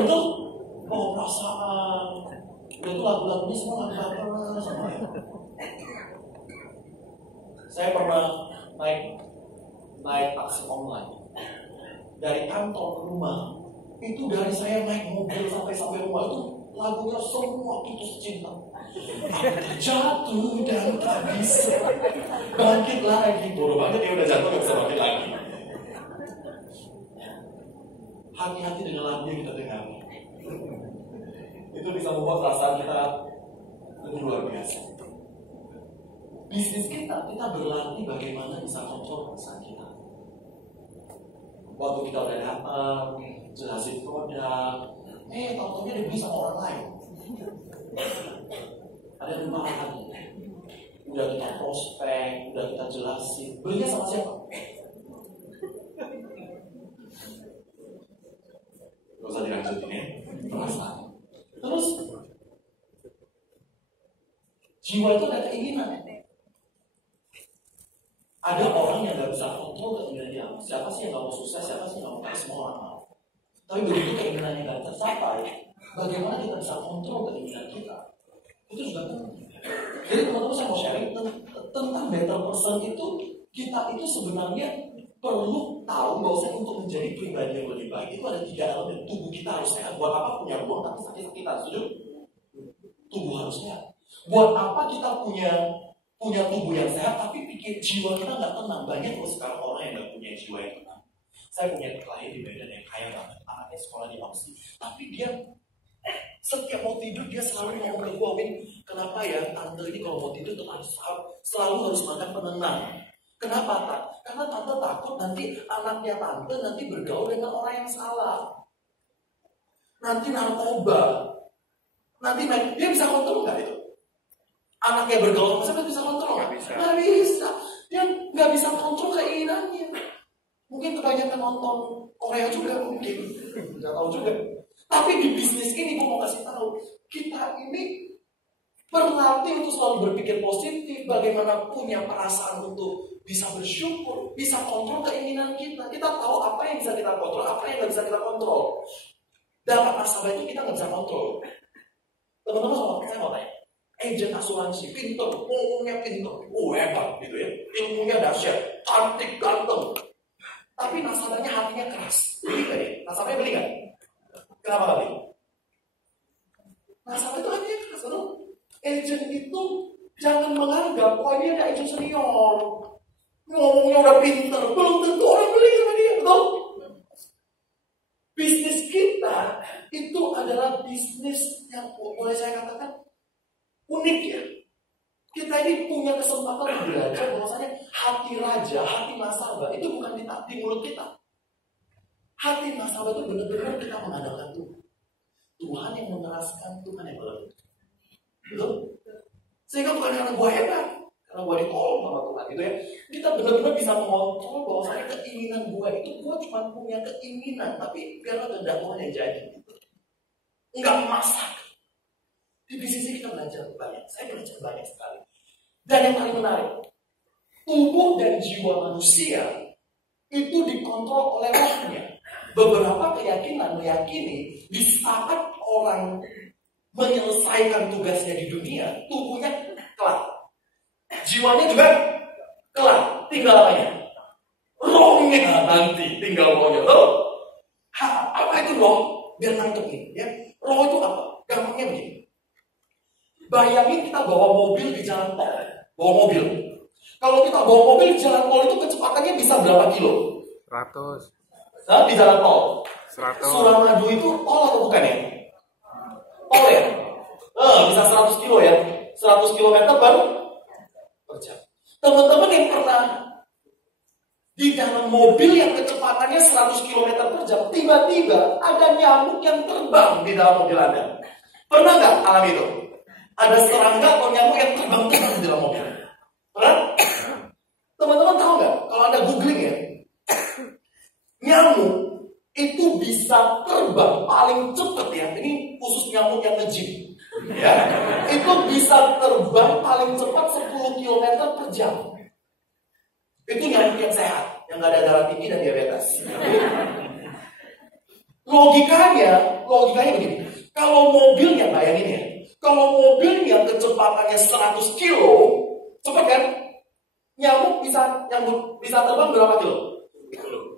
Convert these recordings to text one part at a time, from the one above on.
untuk bawa perasaan. Udah tuh lagu-lagunya semua lagu-lagu sama ya. Saya pernah naik taksi online dari kantor ke rumah. Itu dari saya naik mobil sampai rumah itu lagunya semua putus cinta. Jatuh dan tak bisa bangkit lagi. Bodoh banget ya, udah jatuh gak bisa bangkit lagi. Hati-hati dengan lagu yang kita dengar. Itu bisa membuat perasaan kita lebih luar biasa. Bisnis kita berlatih bagaimana bisa kontrol perasaan kita. Waktu kita udah datang, jelasin produk, tahu-tahunya dibeli sama orang lain. Ada dimarahan. Udah kita prospek, udah kita jelasin, belinya sama siapa? Gak usah dilanjutin ya, perasaan. Terus jiwa itu ada keinginan. Ada orang yang gak bisa kontrol keinginan dia. Siapa sih yang gak mau sukses? Siapa sih yang gak mau kaya? Semua orang mau. Tapi begitu keinginannya gak tercapai, bagaimana kita bisa kontrol keinginan kita? Itu juga penting. Jadi teman-teman, saya mau sharing tentang better person itu. Kita itu sebenarnya perlu tahu bahwa untuk menjadi pribadi yang lebih baik itu ada 3 elemen. Tubuh kita harus sehat. Buat apa punya uang tapi sakit kita? Setuju? Tubuh harus sehat. Buat apa kita punya tubuh yang sehat tapi pikir jiwa kita nggak tenang? Banyak loh sekarang orang yang nggak punya jiwa yang tenang. Saya punya klien di Medan yang kaya banget, anaknya sekolah di Aussie, tapi dia setiap mau tidur dia selalu ngomong ke gue, Win, kenapa ya tante ini kalau mau tidur tuh selalu harus makan penenang? Kenapa, tak? Karena tante takut nanti anaknya tante nanti bergaul dengan orang yang salah, nanti narkoba, nanti dia bisa kontrol nggak itu? Anaknya bergaul sama siapa bisa kontrol nggak? Nggak bisa. Dia nggak bisa kontrol keinginannya. Mungkin kebanyakan nonton Korea juga mungkin, nggak tahu juga. Tapi di bisnis ini gue mau kasih tahu, kita ini berlatih untuk selalu berpikir positif, bagaimana punya perasaan untuk bisa bersyukur, bisa kontrol keinginan kita. Kita tahu apa yang bisa kita kontrol, apa yang nggak bisa kita kontrol. Dalam nasabah itu kita nggak bisa kontrol. Teman-teman, saya mau tanya, agen asuransi pintar, ngomongnya pintar, hebat gitu ya, ilmunya dahsyat, cantik, ganteng. Tapi nasabahnya hatinya keras. Beli gak dia? Nasabahnya beli gak? Kenapa gak beli? Nasabah itu hatinya keras. Lalu agent itu jangan menganggap wah dia ada agent senior, ngomongnya udah pintar, belum tentu orang beli sama dia, betul? Bisnis kita itu adalah bisnis yang boleh saya katakan unik ya. Kita ini punya kesempatan belajar bahwasanya hati raja, hati nasabah itu bukan di mulut kita. Hati nasabah itu benar-benar kita mengandalkan Tuhan. Tuhan yang mengeraskan, Tuhan yang melembutkan. Betul? Sehingga bukan karena gue hebat, karena gue ditolong sama Tuhan gitu ya. Kita benar-benar bisa mengontrol bahwasanya keinginan gue itu, gue cuma punya keinginan, tapi biarlah kehendak Tuhan yang jadi. Enggak memaksa. Di bisnis kita belajar banyak, saya belajar banyak sekali. Dan yang paling menarik, tubuh dan jiwa manusia itu dikontrol oleh rohnya. Beberapa keyakinan meyakini di saat orang menyelesaikan tugasnya di dunia, tubuhnya kelak, jiwanya juga kelak, tinggal apanya? Rohnya nanti tinggal rohnya. Loh, apa itu roh? Biar nangkepin ya. Roh itu apa? Gampangnya begini. Bayangin kita bawa mobil di jalan tol. Bawa mobil. Kalau kita bawa mobil di jalan tol itu kecepatannya bisa berapa kilo? 100. Nah, di jalan tol. 100. Suramadu itu tol atau bukan ya? Tol ya? Bisa 100 kilo ya. 100 km per jam. Teman-teman yang pernah di dalam mobil yang kecepatannya 100 km per jam, tiba-tiba ada nyamuk yang terbang di dalam mobil Anda. Pernah nggak alami itu? Ada serangga atau nyamuk yang terbang di dalam mobil? Pernah? Teman-teman tahu nggak? Kalau Anda googling ya, nyamuk itu bisa terbang paling cepat ya. Ini khusus nyamuk yang nge-gym. Ya, itu bisa terbang paling cepat 10 km per jam. Itu nyamuk yang sehat, yang nggak ada darah tinggi dan diabetes. Logikanya begini. Kalau mobilnya, bayangin ya, kalau mobilnya kecepatannya 100 kilo, cepat kan? Nyamuk bisa terbang berapa kilo?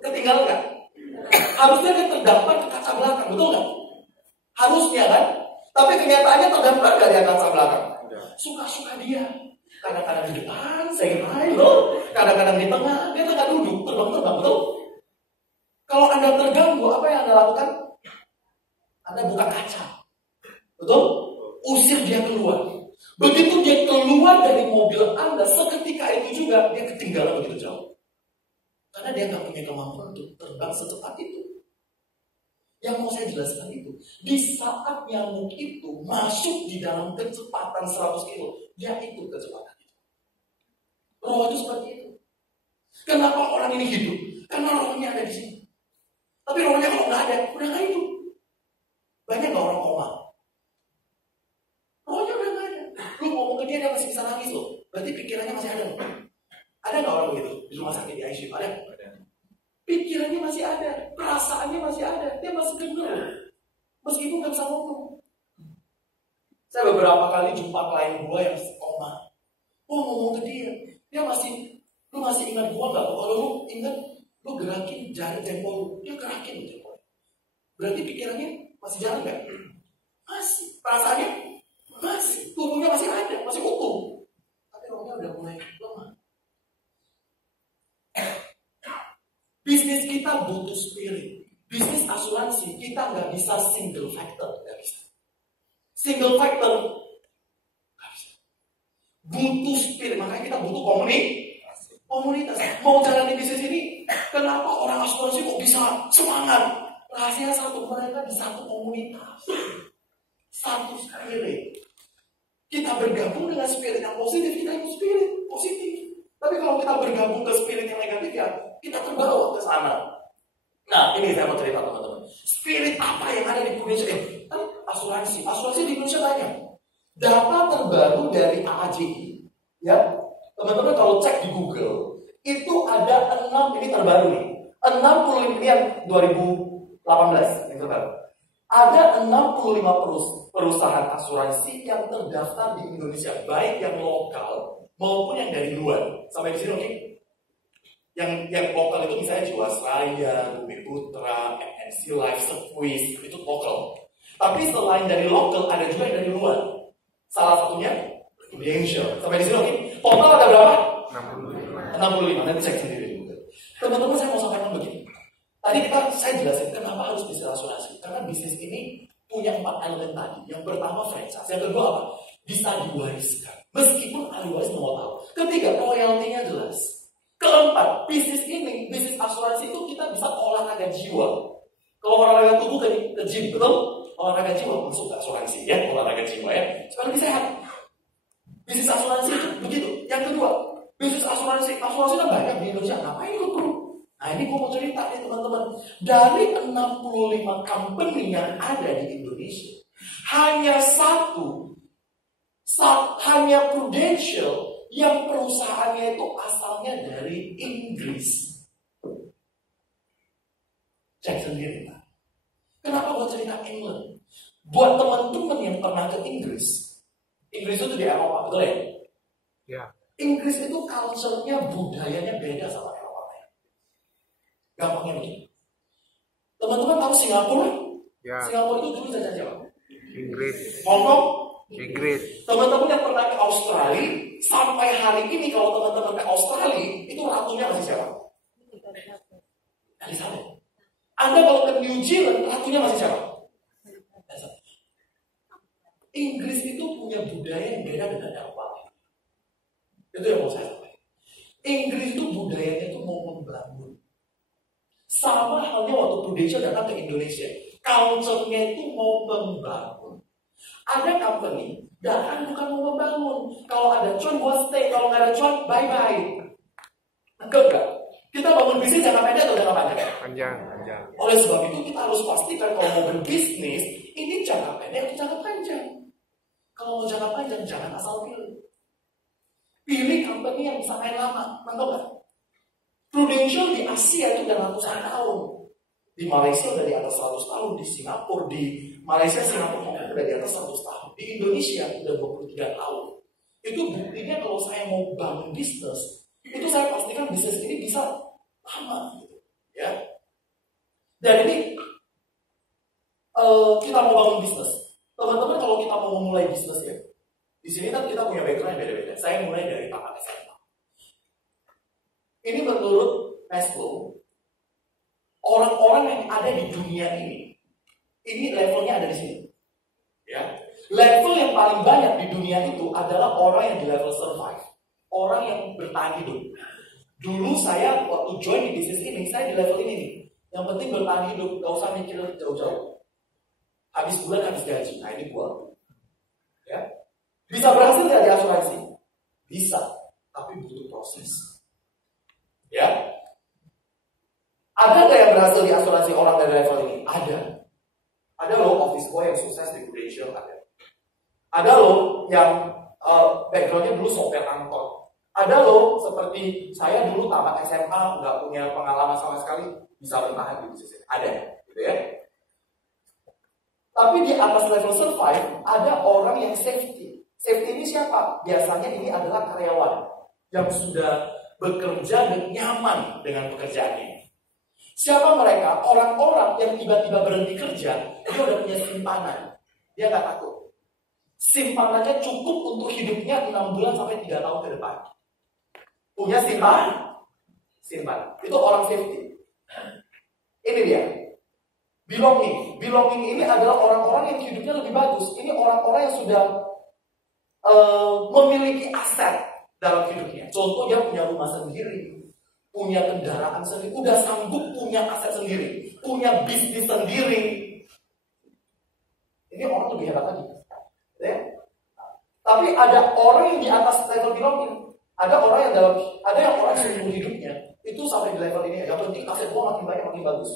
Ketinggalan kan? Harusnya dia terdampar ke kaca belakang, betul nggak? Harusnya kan? Tapi kenyataannya terdampar nggak di kaca belakang? Suka-suka dia. Kadang-kadang di depan, saya loh. Kadang-kadang di tengah, dia nggak duduk, terbang-terbang, betul? Kalau Anda terganggu, apa yang Anda lakukan? Anda buka kaca. Betul? Usir dia keluar. Begitu dia keluar dari mobil Anda, seketika itu juga dia ketinggalan begitu jauh. Karena dia nggak punya kemampuan untuk terbang secepat itu. Yang mau saya jelaskan itu, di saat nyamuk itu masuk di dalam kecepatan 100 kilo, dia ikut kecepatan itu. Roh itu seperti itu. Kenapa orang ini hidup? Karena rohnya ada di sini. Tapi rohnya kalau nggak ada, udah nggak hidup. Banyak nggak orang koma? Rohnya udah nggak ada. Lu ngomong ke dia masih bisa nangis loh. Berarti pikirannya masih ada loh. Ada nggak orang begitu di rumah sakit di ICU? Ada? Pikirannya masih ada, perasaannya masih ada, dia masih dengar. Meskipun nggak bisa ngomong. Saya beberapa kali jumpa klien gua yang koma. Gua ngomong ke dia lu masih ingat gua nggak? Kalau lu ingat, lu gerakin jari jempol lu, dia gerakin jempol. Berarti pikirannya masih jalan nggak? Masih. Perasaannya masih. Tubuhnya masih ada, masih utuh. Tapi rohnya udah mulai lemah. Bisnis kita butuh spirit. Bisnis asuransi kita nggak bisa single factor, nggak bisa. Single factor nggak bisa. Butuh spirit, makanya kita butuh komunitas. Mau jalan di bisnis ini, kenapa orang asuransi kok bisa semangat? Rahasia satu, mereka di satu komunitas, satu spirit. Kita bergabung dengan spirit yang positif, kita ikut spirit positif. Tapi kalau kita bergabung ke spirit yang negatif, ya kita terbawa ke sana. Nah, ini saya mau cerita teman-teman. Spirit apa yang ada di Indonesia? Asuransi di Indonesia banyak. Data terbaru dari AAJI, ya, teman-teman kalau cek di Google, itu ada 6, ini terbaru nih, 65 yang 2018 yang terbaru. Ada 65 perusahaan asuransi yang terdaftar di Indonesia, baik yang lokal maupun yang dari luar. Sampai di sini oke? Yang lokal itu misalnya Jiwasraya, Bumi Putra, MNC Life, Swiss, itu lokal. Tapi selain dari lokal, ada juga yang dari luar. Salah satunya Prudential. Sampai di sini oke? Total ada berapa? 65. Nanti cek sendiri juga. Teman-teman, saya mau sampaikan begini. Tadi saya jelasin kenapa harus bisnis asuransi. Karena bisnis ini punya 4 elemen tadi. Yang pertama franchise. Yang kedua apa? Bisa diwariskan. Meskipun ahli waris mau tahu. Ketiga, royaltinya jelas. Keempat, bisnis asuransi itu kita bisa olahraga jiwa. Kalau olahraga tubuh ke gym, betul? Olahraga jiwa masuk ke asuransi ya, olahraga jiwa ya. Supaya lebih sehat. Bisnis asuransi itu begitu. Yang kedua, bisnis asuransi kan banyak di Indonesia. Ngapain ikut bro? Nah ini gue mau cerita nih teman-teman. Dari 65 company yang ada di Indonesia, hanya hanya Prudential yang perusahaannya itu asalnya dari Inggris. Cek sendiri Pak. Kenapa gue cerita England? Buat teman-teman yang pernah ke Inggris itu di Eropa, betul ya? Ya. Inggris itu culture-nya, budayanya beda sama Eropa. Gampangnya begini. Teman-teman tahu Singapura? Ya. Singapura itu dulu jajan siapa? Inggris. Hongkong? Inggris. Teman-teman yang pernah ke Australia, sampai hari ini kalau teman-teman ke Australia, itu ratunya masih siapa? Elizabeth. Anda kalau ke New Zealand, ratunya masih siapa? Inggris itu punya budaya yang beda dengan Eropa. Itu yang mau saya sampaikan. Inggris itu budayanya itu mau membangun. Sama halnya waktu Prudential datang ke Indonesia, culture-nya itu mau membangun. Ada company datang bukan mau membangun. Kalau ada cuan buat stay, kalau nggak ada cuan bye-bye. Enggak. Kita bangun bisnis jangka pendek atau jangka panjang? Panjang. Oleh sebab itu kita harus pastikan kalau mau berbisnis ini jangka pendek atau jangka panjang. Kalau mau jangka panjang jangan asal pilih. Pilih company yang bisa main lama, mantap nggak? Prudential di Asia itu udah ratusan tahun. Di Malaysia udah di atas 100 tahun, di Singapura, Hongkong udah di atas 100 tahun. Di Indonesia udah 23 tahun. Itu buktinya kalau saya mau bangun bisnis, itu saya pastikan bisnis ini bisa lama gitu, ya. Dan ini kita mau bangun bisnis. Teman-teman kalau kita mau memulai bisnis ya, di sini kan kita punya background yang beda-beda. Saya mulai dari tamat SMA. Ini menurut Maslow, orang-orang yang ada di dunia ini levelnya ada di sini. Ya. Level yang paling banyak di dunia itu adalah orang yang di level survive. Orang yang bertahan hidup. Dulu saya waktu join di bisnis ini, saya di level ini nih. Yang penting bertahan hidup, gak usah mikir jauh-jauh. Habis bulan, habis gaji. Nah ini gua. Ya. Bisa berhasil nggak di asuransi? Bisa, tapi butuh proses. Ya. Ada nggak yang berhasil di asuransi orang dari level ini? Ada. Ada loh office boy yang sukses di Prudential, ada. Ada loh yang backgroundnya dulu sopir angkot. Ada loh seperti saya dulu tamat SMA, nggak punya pengalaman sama sekali, bisa bertahan di bisnis ini. Ada, gitu ya. Tapi di atas level survive, ada orang yang safety. Safety ini siapa? Biasanya ini adalah karyawan yang sudah bekerja dan nyaman dengan pekerjaannya. Siapa mereka? Orang-orang yang tiba-tiba berhenti kerja, dia udah punya simpanan. Dia nggak takut. Simpanannya cukup untuk hidupnya 6 bulan sampai 3 tahun ke depan. Punya simpanan. Itu orang safety. Ini dia. Belonging ini adalah orang-orang yang hidupnya lebih bagus. Ini orang-orang yang sudah memiliki aset dalam hidupnya. Contoh dia punya rumah sendiri, punya kendaraan sendiri, udah sanggup punya aset sendiri, punya bisnis sendiri. Ini orang lebih hebat lagi. Ya? Tapi ada orang yang di atas level belonging. Ada orang yang seumur hidupnya itu sampai di level ini. Yang penting aset gua makin banyak makin bagus.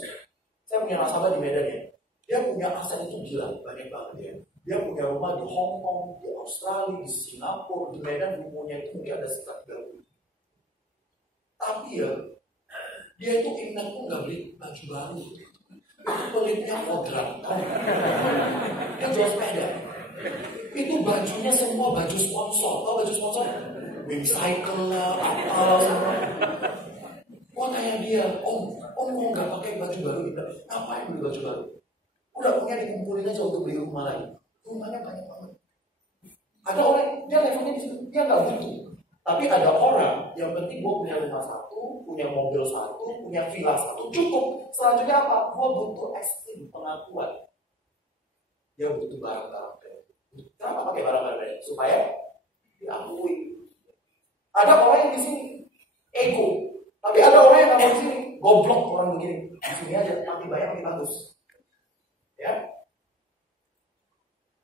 Saya punya nasabah di Medan ya. Dia punya aset itu gila, banyak banget ya. Dia punya rumah di Hong Kong, di Australia, di Singapura, di Medan rumahnya itu mungkin ada sekitar 30. Tapi ya, dia itu ingat tuh nggak beli baju baru. Pelitnya kodrat. Dia jual sepeda. Itu bajunya semua baju sponsor. Tahu baju sponsor? Wingcycle lah, apa semua. Gua tanya dia, Om mau nggak pakai baju baru kita? Ngapain beli baju baru? Udah punya dikumpulin aja untuk beli rumah lagi. Rumahnya banyak banget. Ada orang dia levelnya di situ, dia nggak butuh. Tapi ada orang yang penting gua punya rumah satu, punya mobil satu, punya villa satu, cukup. Selanjutnya apa? Gua butuh esteem, pengakuan. Dia butuh barang-barang. Kenapa pakai barang-barang? Supaya diakui. Ada orang yang di sini ego. Tapi ada orang yang nggak mau di sini, goblok orang begini. Di sini aja, makin banyak makin bagus. Ya.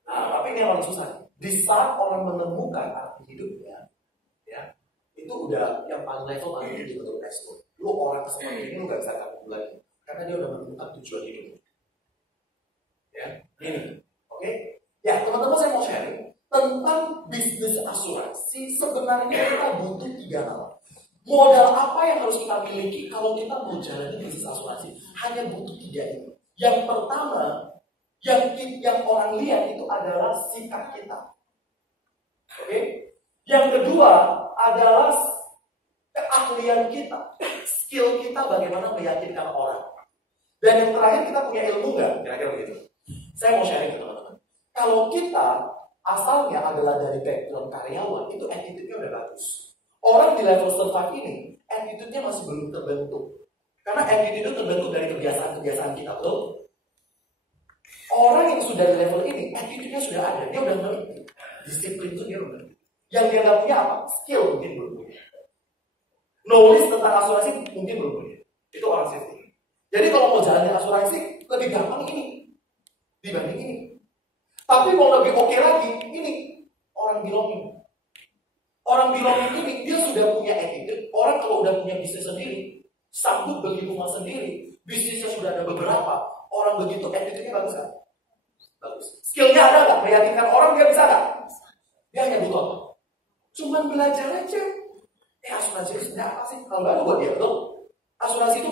Nah, tapi ini yang paling susah. Di saat orang menemukan arti hidupnya, ya, itu udah yang paling level paling tinggi menurut Maslow. Lu orang seperti ini lu nggak bisa gabung lagi, karena dia udah menemukan tujuan hidupnya. Ya, ini, oke? Ya, teman-teman saya mau sharing tentang bisnis asuransi. Sebenarnya kita butuh 3 hal. Modal apa yang harus kita miliki kalau kita mau jalani bisnis asuransi? Hanya butuh 3 ini. Yang pertama, yang orang lihat itu adalah sikap kita. Oke? Yang kedua adalah keahlian kita, skill kita bagaimana meyakinkan orang. Dan yang terakhir kita punya ilmu nggak? Kira-kira begitu. Saya mau sharing ke teman-teman. Kalau kita asalnya adalah dari background karyawan, itu attitude-nya udah bagus. Orang di level survive ini, attitude-nya masih belum terbentuk. Karena attitude itu terbentuk dari kebiasaan-kebiasaan kita, betul? Orang yang sudah di level ini, attitude-nya sudah ada. Dia udah ngerti. Disiplin itu dia udah ngerti. Yang dia nggak punya apa? Skill mungkin belum punya. Knowledge tentang asuransi mungkin belum punya. Itu orang safety. Jadi kalau mau jalanin asuransi, lebih gampang ini dibanding ini. Tapi mau lebih oke lagi, ini orang belonging. Orang belonging ini dia sudah punya attitude. Orang kalau udah punya bisnis sendiri, sanggup beli rumah sendiri, bisnisnya sudah ada beberapa. Orang begitu attitude-nya bagus kan? Bagus. Skillnya ada nggak? Meyakinkan orang dia bisa nggak? Dia hanya butuh apa? Cuman belajar aja. Asuransi itu sebenarnya apa sih? Kalau nggak ada buat dia, betul? Asuransi itu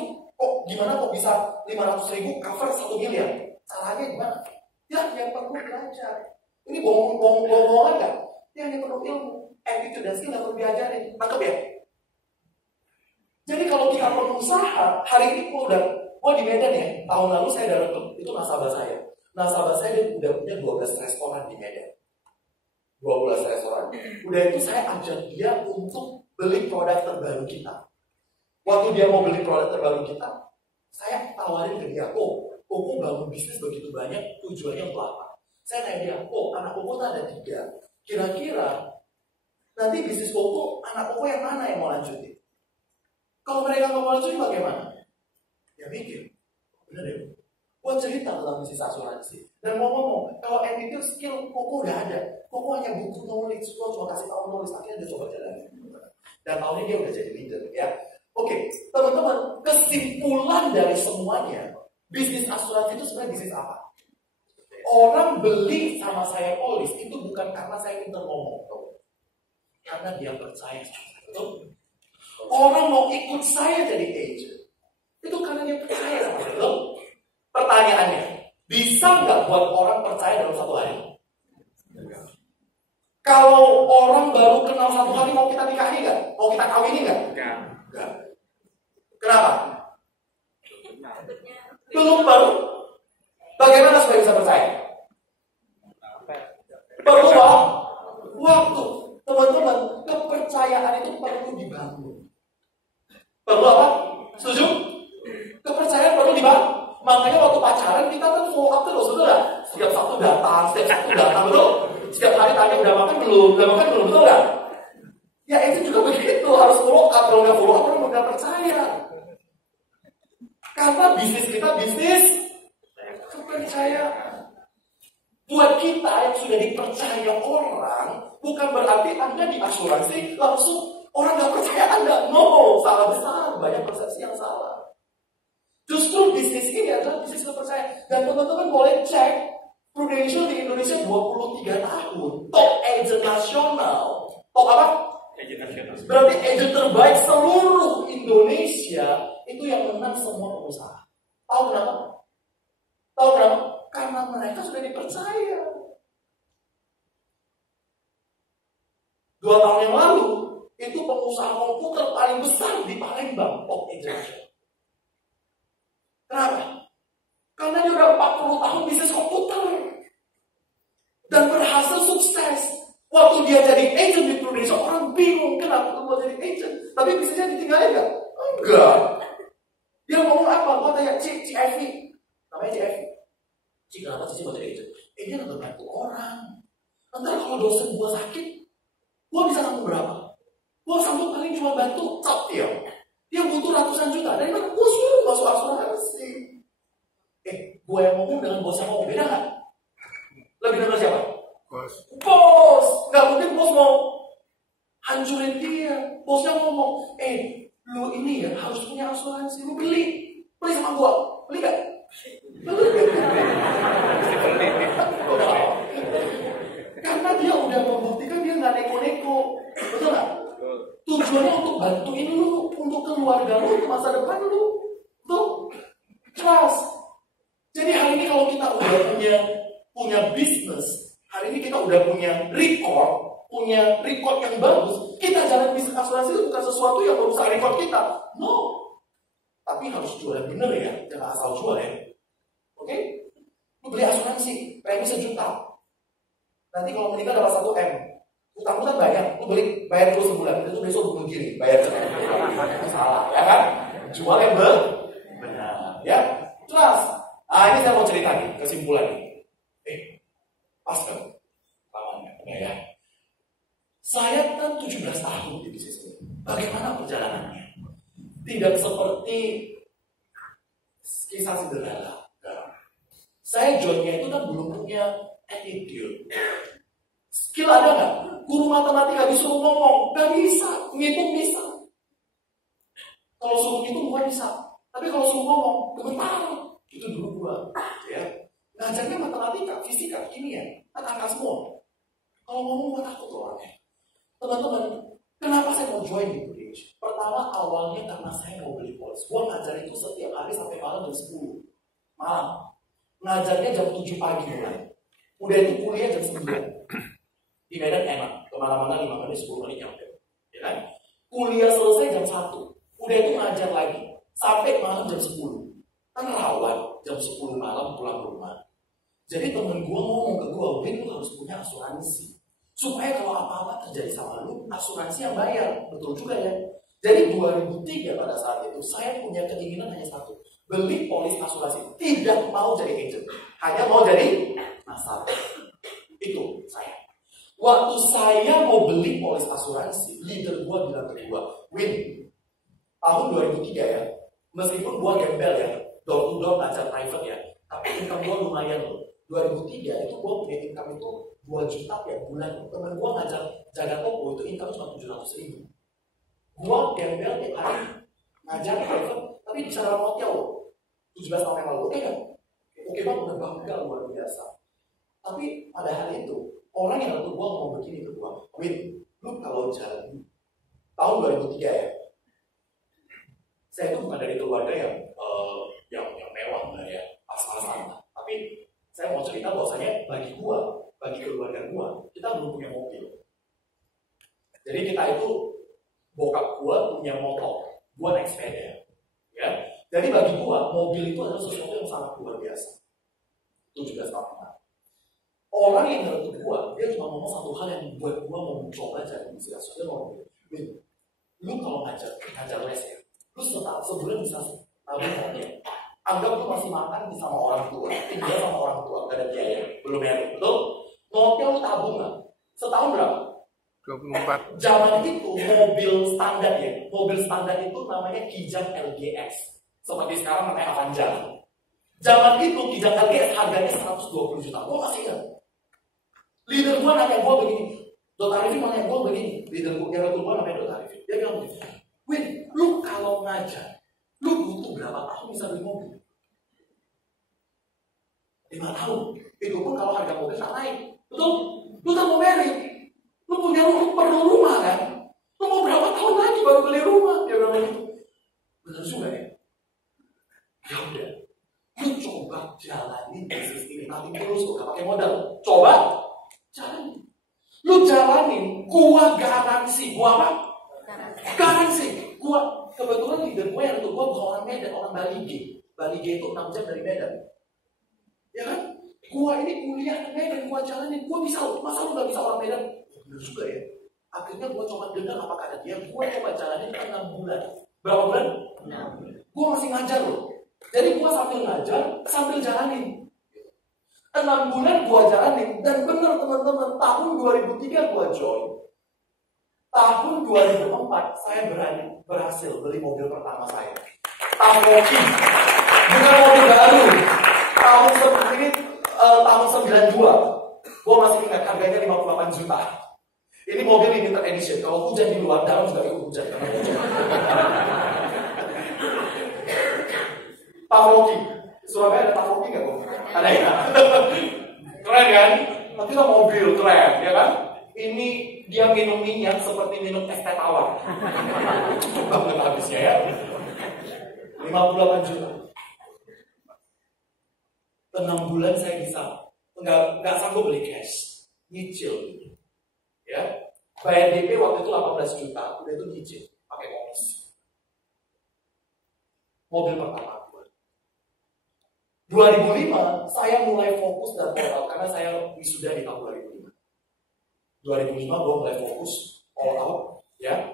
Gimana kok bisa 500.000 cover 1 miliar? Caranya gimana? Ya, yang perlu belajar. Ini bohongan nggak? Yang perlu ilmu, attitude dan skill yang perlu diajarin. Nangkep ya? Jadi kalau kita pengusaha, hari ini gua di Medan ya, tahun lalu saya udah rekam, itu nasabah saya. Nasabah saya udah punya 12 restoran di Medan. 12 restoran. Udah itu saya ajak dia untuk beli produk terbaru kita. Waktu dia mau beli produk terbaru kita, saya tawarin ke dia, Koko bangun bisnis begitu banyak, tujuannya untuk apa? Saya tanya dia, anak Koko tuh ada 3. Kira-kira nanti bisnis Koko, anak Koko yang mana yang mau lanjutin? Kalau mereka nggak mau lanjutin bagaimana? Ya mikir, bener ya? Buat cerita tentang bisnis asuransi. Dan mau ngomong, kalau attitude skill Koko udah ada. Koko hanya butuh knowledge, Koko cuma kasih tahu knowledge, akhirnya dia coba jalan. Dan tahun ini dia udah jadi leader ya. Oke, teman-teman, kesimpulan dari semuanya, bisnis asuransi itu sebenarnya bisnis apa? Orang beli sama saya polis itu bukan karena saya pintar ngomong, karena dia percaya sama saya. Betul? Orang mau ikut saya jadi agent itu karena dia percaya sama saya. Betul? Pertanyaannya, bisa nggak buat orang percaya dalam 1 hari? Kalau orang baru kenal 1 hari, mau kita nikahi nggak? Mau kita kawini nggak? Enggak. Kenapa? Belum baru. Bagaimana supaya bisa percaya? Perlu waktu. Teman-teman, kepercayaan itu perlu dibangun. Perlu apa? Setuju? Kepercayaan perlu dibangun. Makanya waktu pacaran kita kan follow up terus, betul nggak? Setiap Sabtu datang, betul? Setiap hari tanya udah makan belum, betul nggak? Ya itu juga begitu, harus follow up. Kalau nggak follow up, orang nggak percaya. Karena bisnis kita bisnis kepercayaan. Buat kita yang sudah dipercaya orang, bukan berarti Anda di asuransi langsung orang nggak percaya Anda. No, salah besar, banyak persepsi yang salah. Justru bisnis ini adalah bisnis kepercayaan. Dan teman-teman boleh cek Prudential di Indonesia 23 tahun, top agent nasional. Top apa? Agent nasional. Berarti agent terbaik seluruh Indonesia itu yang menang semua pengusaha. Tahu kenapa? Karena mereka sudah dipercaya. 2 tahun yang lalu itu pengusaha komputer paling besar di Palembang, top agent. Kenapa? Karena dia udah 40 tahun bisnis komputer dan berhasil sukses. Waktu dia jadi agent di Indonesia, orang bingung kenapa dia jadi agent. Tapi bisnisnya ditinggalin nggak? Enggak. Dia ngomong apa? Gua tanya Ci Evi, namanya Ci Evi. Ci kenapa sih mau jadi agent? Dia nggak bantu orang. Ntar kalau dosen gua sakit, gua bisa sambung berapa? Gua sambung paling cuma bantu cap dia. Dia butuh ratusan juta. Dan itu gua suruh masuk asuransi. Gue yang ngomong dengan bos yang ngomong, beda nggak? Lebih dengar siapa? Bos! Nggak mungkin bos mau hancurin dia. Bosnya ngomong, lu ini ya harus punya asuransi, lu beli sama gue, beli nggak? Karena dia udah membuktikan dia nggak neko-neko, betul nggak? Tujuannya untuk bantuin lu, untuk keluarga lu, untuk masa depan lu, tuh trust. Jadi hari ini kalau kita udah punya bisnis, hari ini kita udah punya record yang bagus, kita jalan bisnis asuransi itu bukan sesuatu yang merusak record kita. No. Tapi harus jual yang bener ya, jangan asal jual ya. Oke? Lu beli asuransi, premi 1 juta. Nanti kalau menikah dapat 1 M. Utang kan bayar, lu bayar dulu sebulan, itu besok bunuh diri, bayar. Salah, ya kan? Jual yang benar, ya. Trust. Ini saya mau cerita nih, kesimpulan nih. Pas kan? Lawannya, ya. Saya kan 17 tahun di bisnis ini. Bagaimana perjalanannya? Tidak seperti kisah Cinderella. Saya joinnya itu kan belum punya attitude. Skill ada nggak? Guru matematika disuruh ngomong, nggak bisa. Ngitung bisa. Kalau suruh ngitung bukan bisa. Tapi kalau suruh ngomong, gemetar. Itu dulu gua, ya. Ngajarnya matematika, fisika, kimia, kan angka semua. Kalau ngomong gua takut orangnya. Teman-teman, kenapa saya mau join di Prudential? motivation. Pertama awalnya karena saya mau beli polis. Gua ngajar itu setiap hari sampai malam jam 10 malam. Ngajarnya jam 7 pagi mulai. Udah itu kuliah jam 9. Di Medan enak, kemana-mana 5 menit 10 menit nyampe. Ya kan? Kuliah selesai jam 1. Udah itu ngajar lagi sampai malam jam 10. Kan rawan jam 10 malam pulang ke rumah. Jadi temen gue ngomong ke gue, Win, lu harus punya asuransi. Supaya kalau apa-apa terjadi sama lu, asuransi yang bayar. Betul juga ya. Jadi 2003 pada saat itu, saya punya keinginan hanya satu. Beli polis asuransi. Tidak mau jadi agent. Hanya mau jadi nasabah. Itu saya. Waktu saya mau beli polis asuransi, leader gue bilang ke gue, Win, tahun 2003 ya, meskipun gue gembel ya, door to door ngajar private ya, tapi income gue lumayan loh. 2003 itu gue punya income itu 2 juta ya bulan. Temen gue ngajar jaga toko itu income cuma 700.000. Gue gembel tiap hari ngajar private, tapi bisa dalam hotel loh. 17 tahun yang lalu, oke kan? Oke bang, udah bangga luar biasa. Tapi pada hari itu, orang yang waktu gue ngomong begini ke gue, Win, lu kalau jalan tahun 2003 ya, saya itu bukan dari keluarga yang mewah lah ya, pas-pasan. Tapi saya mau cerita bahwasanya bagi keluarga gua, kita belum punya mobil. Jadi kita itu bokap gua punya motor, gua naik sepeda. Ya. Jadi bagi gua, mobil itu adalah sesuatu yang sangat luar biasa. 17 tahun lalu. Orang yang ngerti gua, dia cuma ngomong satu hal yang buat gua mau mencoba jadi bisnis. Dia ngomong, lu kalau ngajar les ya, lu sebulan bisa nabung mobil. Anggap lu masih makan sama orang tua, tinggal sama orang tua, gak ada biaya, belum merit, betul? Mobil tabungan, setahun berapa? 24. Zaman itu mobil standar ya, mobil standar itu namanya Kijang LGX, seperti sekarang namanya Avanza. Zaman itu Kijang LGX harganya 120 juta, gua masih ingat. Leader gua nanya gua begini, Dr. Arifin nanya gua begini, leader gua namanya Dr. Arifin, dia bilang begini, Win, lu kalau ngajar, lu butuh berapa tahun bisa beli mobil? 5 tahun. Itu pun kalau harga mobil tak naik. Betul? Lu tak mau merit. Lu punya perlu rumah kan? Lu mau berapa tahun lagi baru beli rumah? Dia bilang begitu. Benar juga ya? Ya udah. Lu coba jalani bisnis ini. Nanti terus lu gak pakai modal. Coba jalani. Lu jalanin. Gua garansi. Gua apa? Garansi. Gua kebetulan leader gue yang untuk gue bukan orang Medan, orang Bali G. Bali G itu 6 jam dari Medan. Ya kan? Gua ini kuliah di Medan, gua jalanin, gua bisa, masa lu gak bisa orang Medan? Bener juga ya. Akhirnya gua coba dengar apa kata dia, gua coba jalanin 6 bulan. Berapa bulan? 6. Gua masih ngajar loh. Jadi gua sambil ngajar, sambil jalanin. 6 bulan gua jalanin, dan bener teman-teman, tahun 2003 gua join. Tahun 2004 saya berhasil beli mobil pertama saya. Tamoki. Bukan mobil baru. Tahun ini tahun 92. Gua masih ingat harganya 58 juta. Ini mobil limited edition. Kalau hujan di luar, dalam juga ikut hujan. Tamoki. Surabaya ada Tamoki nggak? Ada ya? Keren kan? Tapi itu mobil keren, ya kan? Ini dia minum minyak seperti minum es teh tawar. Banget habisnya ya. 58 juta. 6 bulan saya bisa nggak sanggup beli cash, nyicil, ya. Bayar DP waktu itu 18 juta, udah itu nyicil, pakai komisi. Mobil pertama gue. 2005 saya mulai fokus dan total karena saya wisuda di tahun 2005. 2005 gue mulai fokus all out, ya.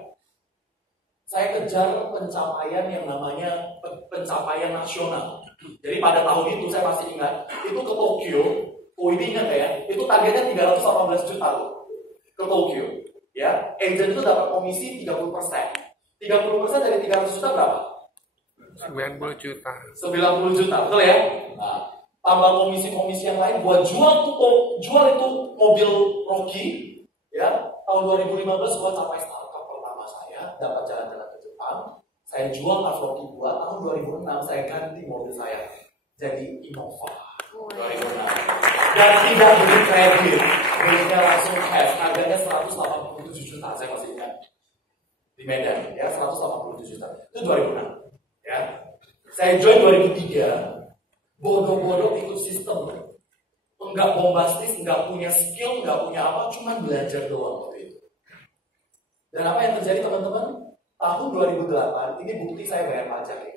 Saya kejar pencapaian yang namanya pencapaian nasional. Jadi pada tahun itu saya masih ingat, itu ke Tokyo. Oh ini ingat ya, itu targetnya 318 juta loh. Ke Tokyo, ya. Agent itu dapat komisi 30%. 30% dari 300 juta berapa? 90 juta. 90 juta, betul ya? Nah, tambah komisi-komisi yang lain, buat jual itu mobil Rocky, ya. Tahun 2015 gua capai startup pertama saya, dapat jalan-jalan ke Jepang. Saya jual Rocky 2, tahun 2006 saya ganti mobil saya jadi Innova 2006. Dan tidak beli kredit, belinya langsung cash, harganya 187 juta, saya masih ingat. di Medan, ya 187 juta. Itu 2006, ya. Saya join 2003. Bodoh-bodoh ikut sistem, enggak bombastis, enggak punya skill, enggak punya apa, cuma belajar doang waktu itu. Dan apa yang terjadi teman-teman? Tahun 2008, ini bukti saya bayar pajak ya.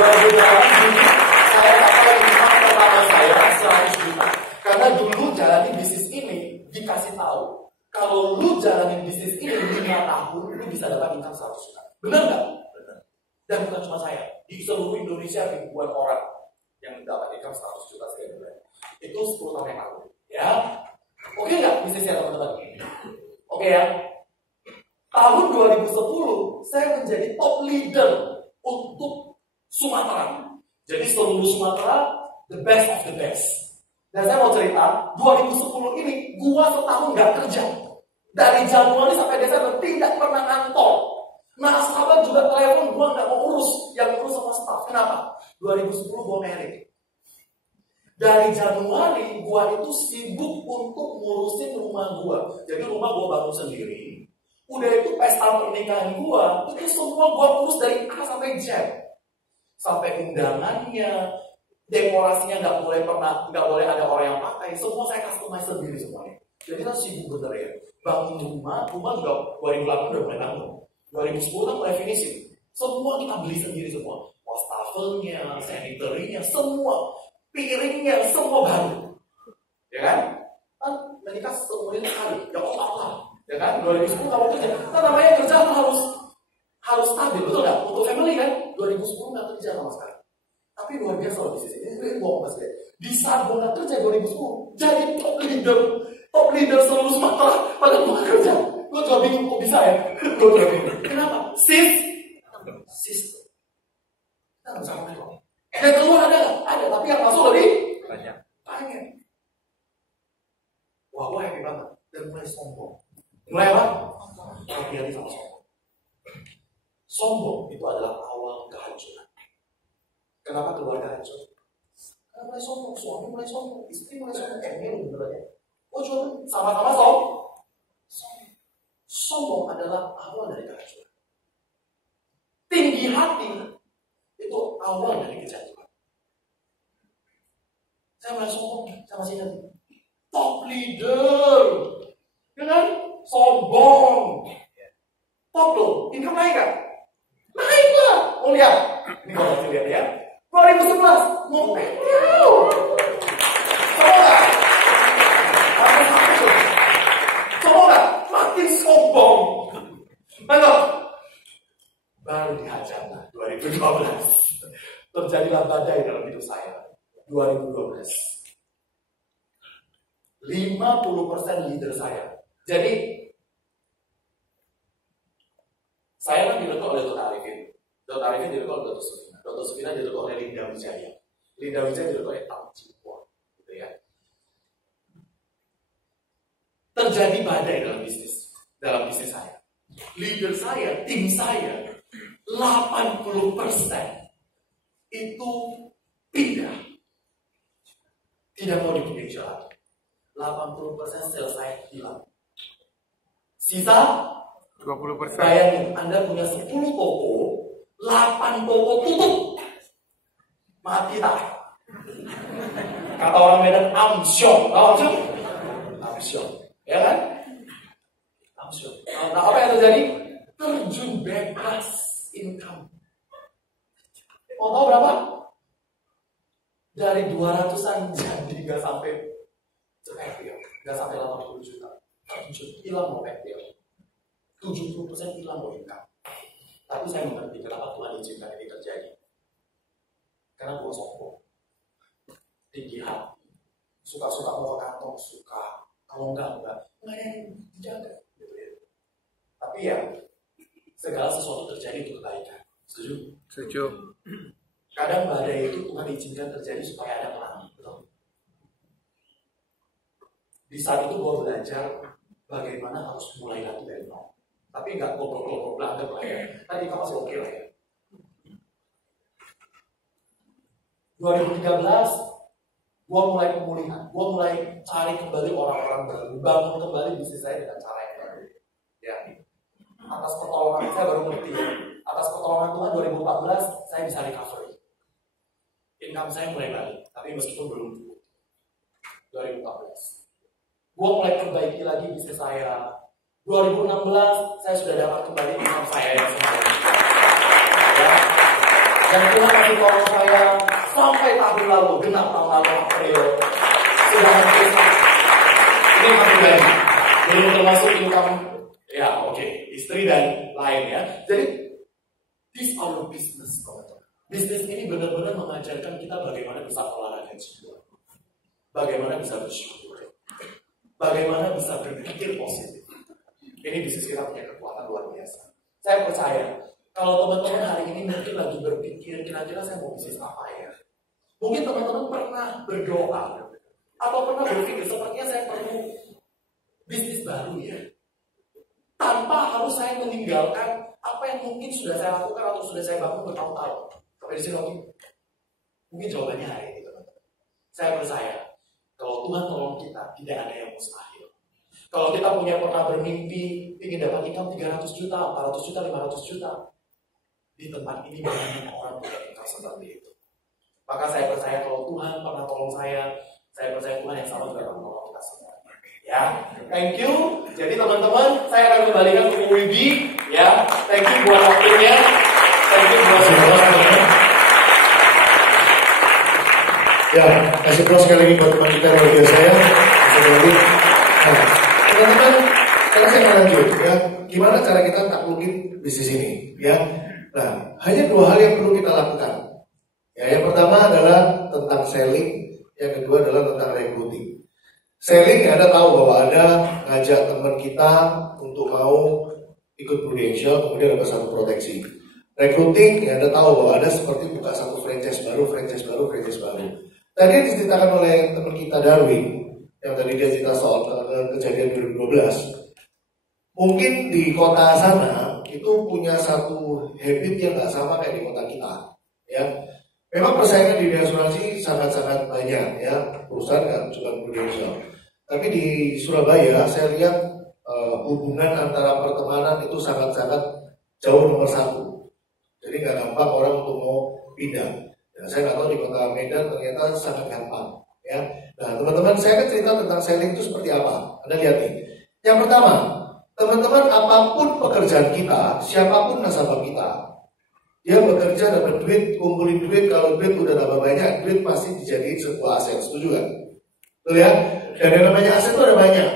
2008 saya dapat income pertama saya 100 juta. Karena dulu jalanin bisnis ini dikasih tahu, kalau lu jalanin bisnis ini 5 tahun, lu bisa dapat income 100 juta. Benar nggak? Benar. Dan bukan cuma saya. Di seluruh Indonesia ribuan orang yang dapat income 100 juta sekali bulan. Itu 10 tahun yang lalu. Ya, oke nggak bisnisnya teman-teman? Oke ya. Tahun 2010 saya menjadi top leader untuk Sumatera. Jadi seluruh Sumatera the best of the best. Dan saya mau cerita 2010 ini gua setahun nggak kerja. Dari Januari sampai Desember tidak pernah ngantor. Nasabah juga telepon, gua nggak mau urus, yang urus sama staff. Kenapa? 2010 gua married. Dari Januari gua itu sibuk untuk ngurusin rumah gua. Jadi rumah gua bangun sendiri. Udah itu pesta pernikahan gua, itu semua gua urus dari A sampai Z. Sampai undangannya, dekorasinya nggak boleh ada orang yang pakai. Semua saya customize sendiri semuanya. Jadi kita sibuk bener ya. Bangun rumah juga 2008 udah mulai bangun. 2010 kan mulai finishing. Semua kita beli sendiri semua. Wastafelnya, sanitary-nya, semua. Piringnya, semua baru. Ya kan? Kan menikah seumur sekali. Ya kok apa? Ya kan? 2010 kamu kerja. Kan namanya kerja harus stabil. Betul nggak? Untuk family kan? 2010 nggak kerja sama sekali. Tapi luar biasa loh bisnis ini bohong mas. Di saat gue nggak kerja 2010, jadi top leader seluruh Sumatera pada gue kerja. Gue juga bingung kok bisa ya. Gue juga bingung. Kenapa? Sistem. Kita nggak bisa ngomong kok. Yang keluar ada nggak? Ada, tapi yang masuk lebih banyak. Wah, gue happy banget. Dan mulai sombong. Mulai apa? Hati-hati sama sombong. Sombong itu adalah awal kehancuran. Kenapa keluarga hancur? Karena mulai sombong, suami mulai sombong, istri mulai sombong. Ini bener ya. Oh cuma sama-sama sombong adalah awal dari kehancuran. Tinggi hati itu awal dari kejatuhan. Saya mulai sombong sama si Nabi. Top leader, ya kan? Sombong. Top loh, income naik kan? Naik lah. Oh lihat, ini kalau kita lihat ya. 2011 mau coba nggak makin sombong. Betul. Baru dihajar 2012 terjadilah badai dalam hidup saya. 2012 50% leader saya. Jadi saya kan direkrut oleh Dr. Arifin. Dr. Arifin direkrut oleh Dr. Sufina. Dr. Sufina direkrut oleh Linda Wijaya. Linda Wijaya direkrut oleh Tam Cipua. Gitu ya. Terjadi badai dalam bisnis saya. Leader saya, tim saya, 80% itu pindah. Tidak mau di Indonesia lagi. 80% sales saya hilang. Sisa 20%. Bayangin, Anda punya 10 toko, 8 toko tutup. Mati tak? Kata orang Medan, amsyong. Tahu amsyong? Amsyong. Ya kan? Amsyong. Nah, apa yang terjadi? Terjun bebas income. Mau tahu berapa? Dari 200-an jadi nggak sampai FPL. Nggak sampai 80 juta. Terjun, hilang mau FPL. 70% hilang loh income. Tapi saya mengerti kenapa Tuhan izinkan ini terjadi. Karena gue sombong, tinggi hati, suka-suka mau ke kantor, suka. Kalau enggak ada yang dijaga. Gitu ya. Tapi ya, segala sesuatu terjadi untuk kebaikan. Setuju? Setuju. Kadang badai itu Tuhan izinkan terjadi supaya ada pelangi. Betul? Di saat itu gue belajar bagaimana harus mulai lagi dari nol. Tapi nggak goblok-goblok belakang lah ya. Tadi kamu masih oke lah ya. 2013, gua mulai pemulihan. Gua mulai cari kembali orang-orang baru, bangun kembali bisnis saya dengan cara yang baru. Ya. atas pertolongan, saya baru ngerti. Atas pertolongan Tuhan 2014, saya bisa recovery. Income saya mulai balik, tapi meskipun belum cukup. 2014. Gue mulai perbaiki lagi bisnis saya. 2016, saya sudah dapat kembali income saya yang sebelumnya. Ya. Dan Tuhan masih tolong saya sampai tahun lalu, genap tahun lalu April. Sudah mencapai. Ini masih gaji. Belum termasuk income, ya oke, istri dan lain ya. Jadi, this our business, teman-teman. Bisnis ini benar-benar mengajarkan kita bagaimana bisa olahraga jiwa. Bagaimana bisa bersyukur. Bagaimana bisa berpikir positif. Ini bisnis kita punya kekuatan luar biasa. Saya percaya, kalau teman-teman hari ini mungkin lagi berpikir, kira-kira saya mau bisnis apa ya? Mungkin teman-teman pernah berdoa, atau pernah berpikir, sepertinya saya perlu bisnis baru ya. Tanpa harus saya meninggalkan apa yang mungkin sudah saya lakukan atau sudah saya bangun bertahun-tahun. Sampai di sini mungkin jawabannya hari ini, teman-teman. Saya percaya, kalau Tuhan tolong kita, tidak ada yang mustahil. Kalau kita pernah bermimpi, ingin dapat income 300 juta, 400 juta, 500 juta, di tempat ini banyak orang punya income seperti itu. Maka saya percaya kalau Tuhan pernah tolong saya percaya Tuhan yang sama juga akan tolong kita semua. Ya, thank you. Jadi teman-teman, saya akan kembalikan ke Wibi. Ya, thank you buat waktunya. Thank you buat semuanya. Ya, kasih plus sekali lagi buat teman kita yang luar biasa ya. Nah, teman-teman, sekarang saya mau lanjut ya. Gimana cara kita taklukin bisnis ini ya? Nah, hanya dua hal yang perlu kita lakukan. Ya, yang pertama adalah tentang selling, yang kedua adalah tentang recruiting. Selling, Anda tahu bahwa Anda ngajak teman kita untuk mau ikut Prudential, kemudian dapat satu proteksi. Recruiting, Anda tahu bahwa Anda seperti buka satu franchise baru. Tadi yang diceritakan oleh teman kita Darwin, yang tadi dia cerita soal kejadian 2012. Mungkin di kota sana itu punya satu habit yang nggak sama kayak di kota kita, ya. Memang persaingan di dunia asuransi sangat-sangat banyak, ya. Perusahaan nggak cuma Prudential. Tapi di Surabaya saya lihat hubungan antara pertemanan itu sangat-sangat jauh nomor satu. Jadi nggak gampang orang untuk mau pindah. Ya, saya nggak tahu di kota Medan ternyata sangat gampang. Ya. Nah teman-teman, saya akan cerita tentang selling itu seperti apa. Anda lihat nih. Yang pertama, teman-teman, apapun pekerjaan kita, siapapun nasabah kita, dia bekerja dapat duit, kumpulin duit. Kalau duit udah tambah banyak, duit pasti dijadiin sebuah aset. Setuju kan? Betul ya? Dan yang namanya aset itu ada banyak.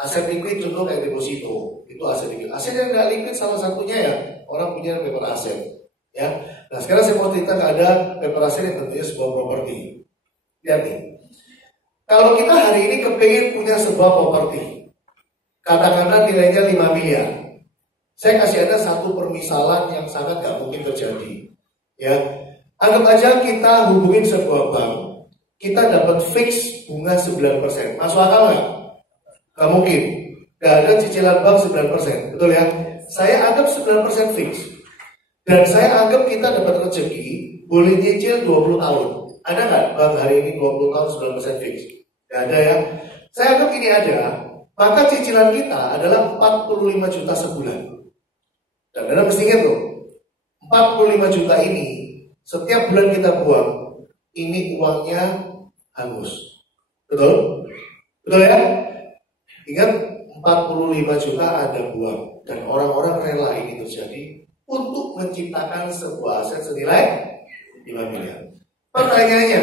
Aset liquid contoh kayak deposito, itu aset liquid. Aset yang nggak liquid salah satunya ya orang punya paper aset. Ya. Nah sekarang saya mau cerita ada paper aset yang tentunya sebuah properti. Lihat nih. Kalau kita hari ini kepingin punya sebuah properti, katakanlah nilainya 5 miliar. Saya kasih Anda satu permisalan yang sangat gak mungkin terjadi. Ya, anggap aja kita hubungin sebuah bank, kita dapat fix bunga 9%. Masuk akal nggak? Gak mungkin. Gak ada cicilan bank 9%. Betul ya? Saya anggap 9% fix. Dan saya anggap kita dapat rezeki, boleh nyicil 20 tahun. Ada nggak bank hari ini 20 tahun 9% fix? Gak ada ya. Saya anggap ini ada. Maka cicilan kita adalah 45 juta sebulan. Dan Anda mesti ingat loh, 45 juta ini setiap bulan kita buang, ini uangnya hangus. Betul? Betul ya? Ingat, 45 juta Anda buang. Dan orang-orang rela ini terjadi untuk menciptakan sebuah aset senilai 5 miliar. Pertanyaannya,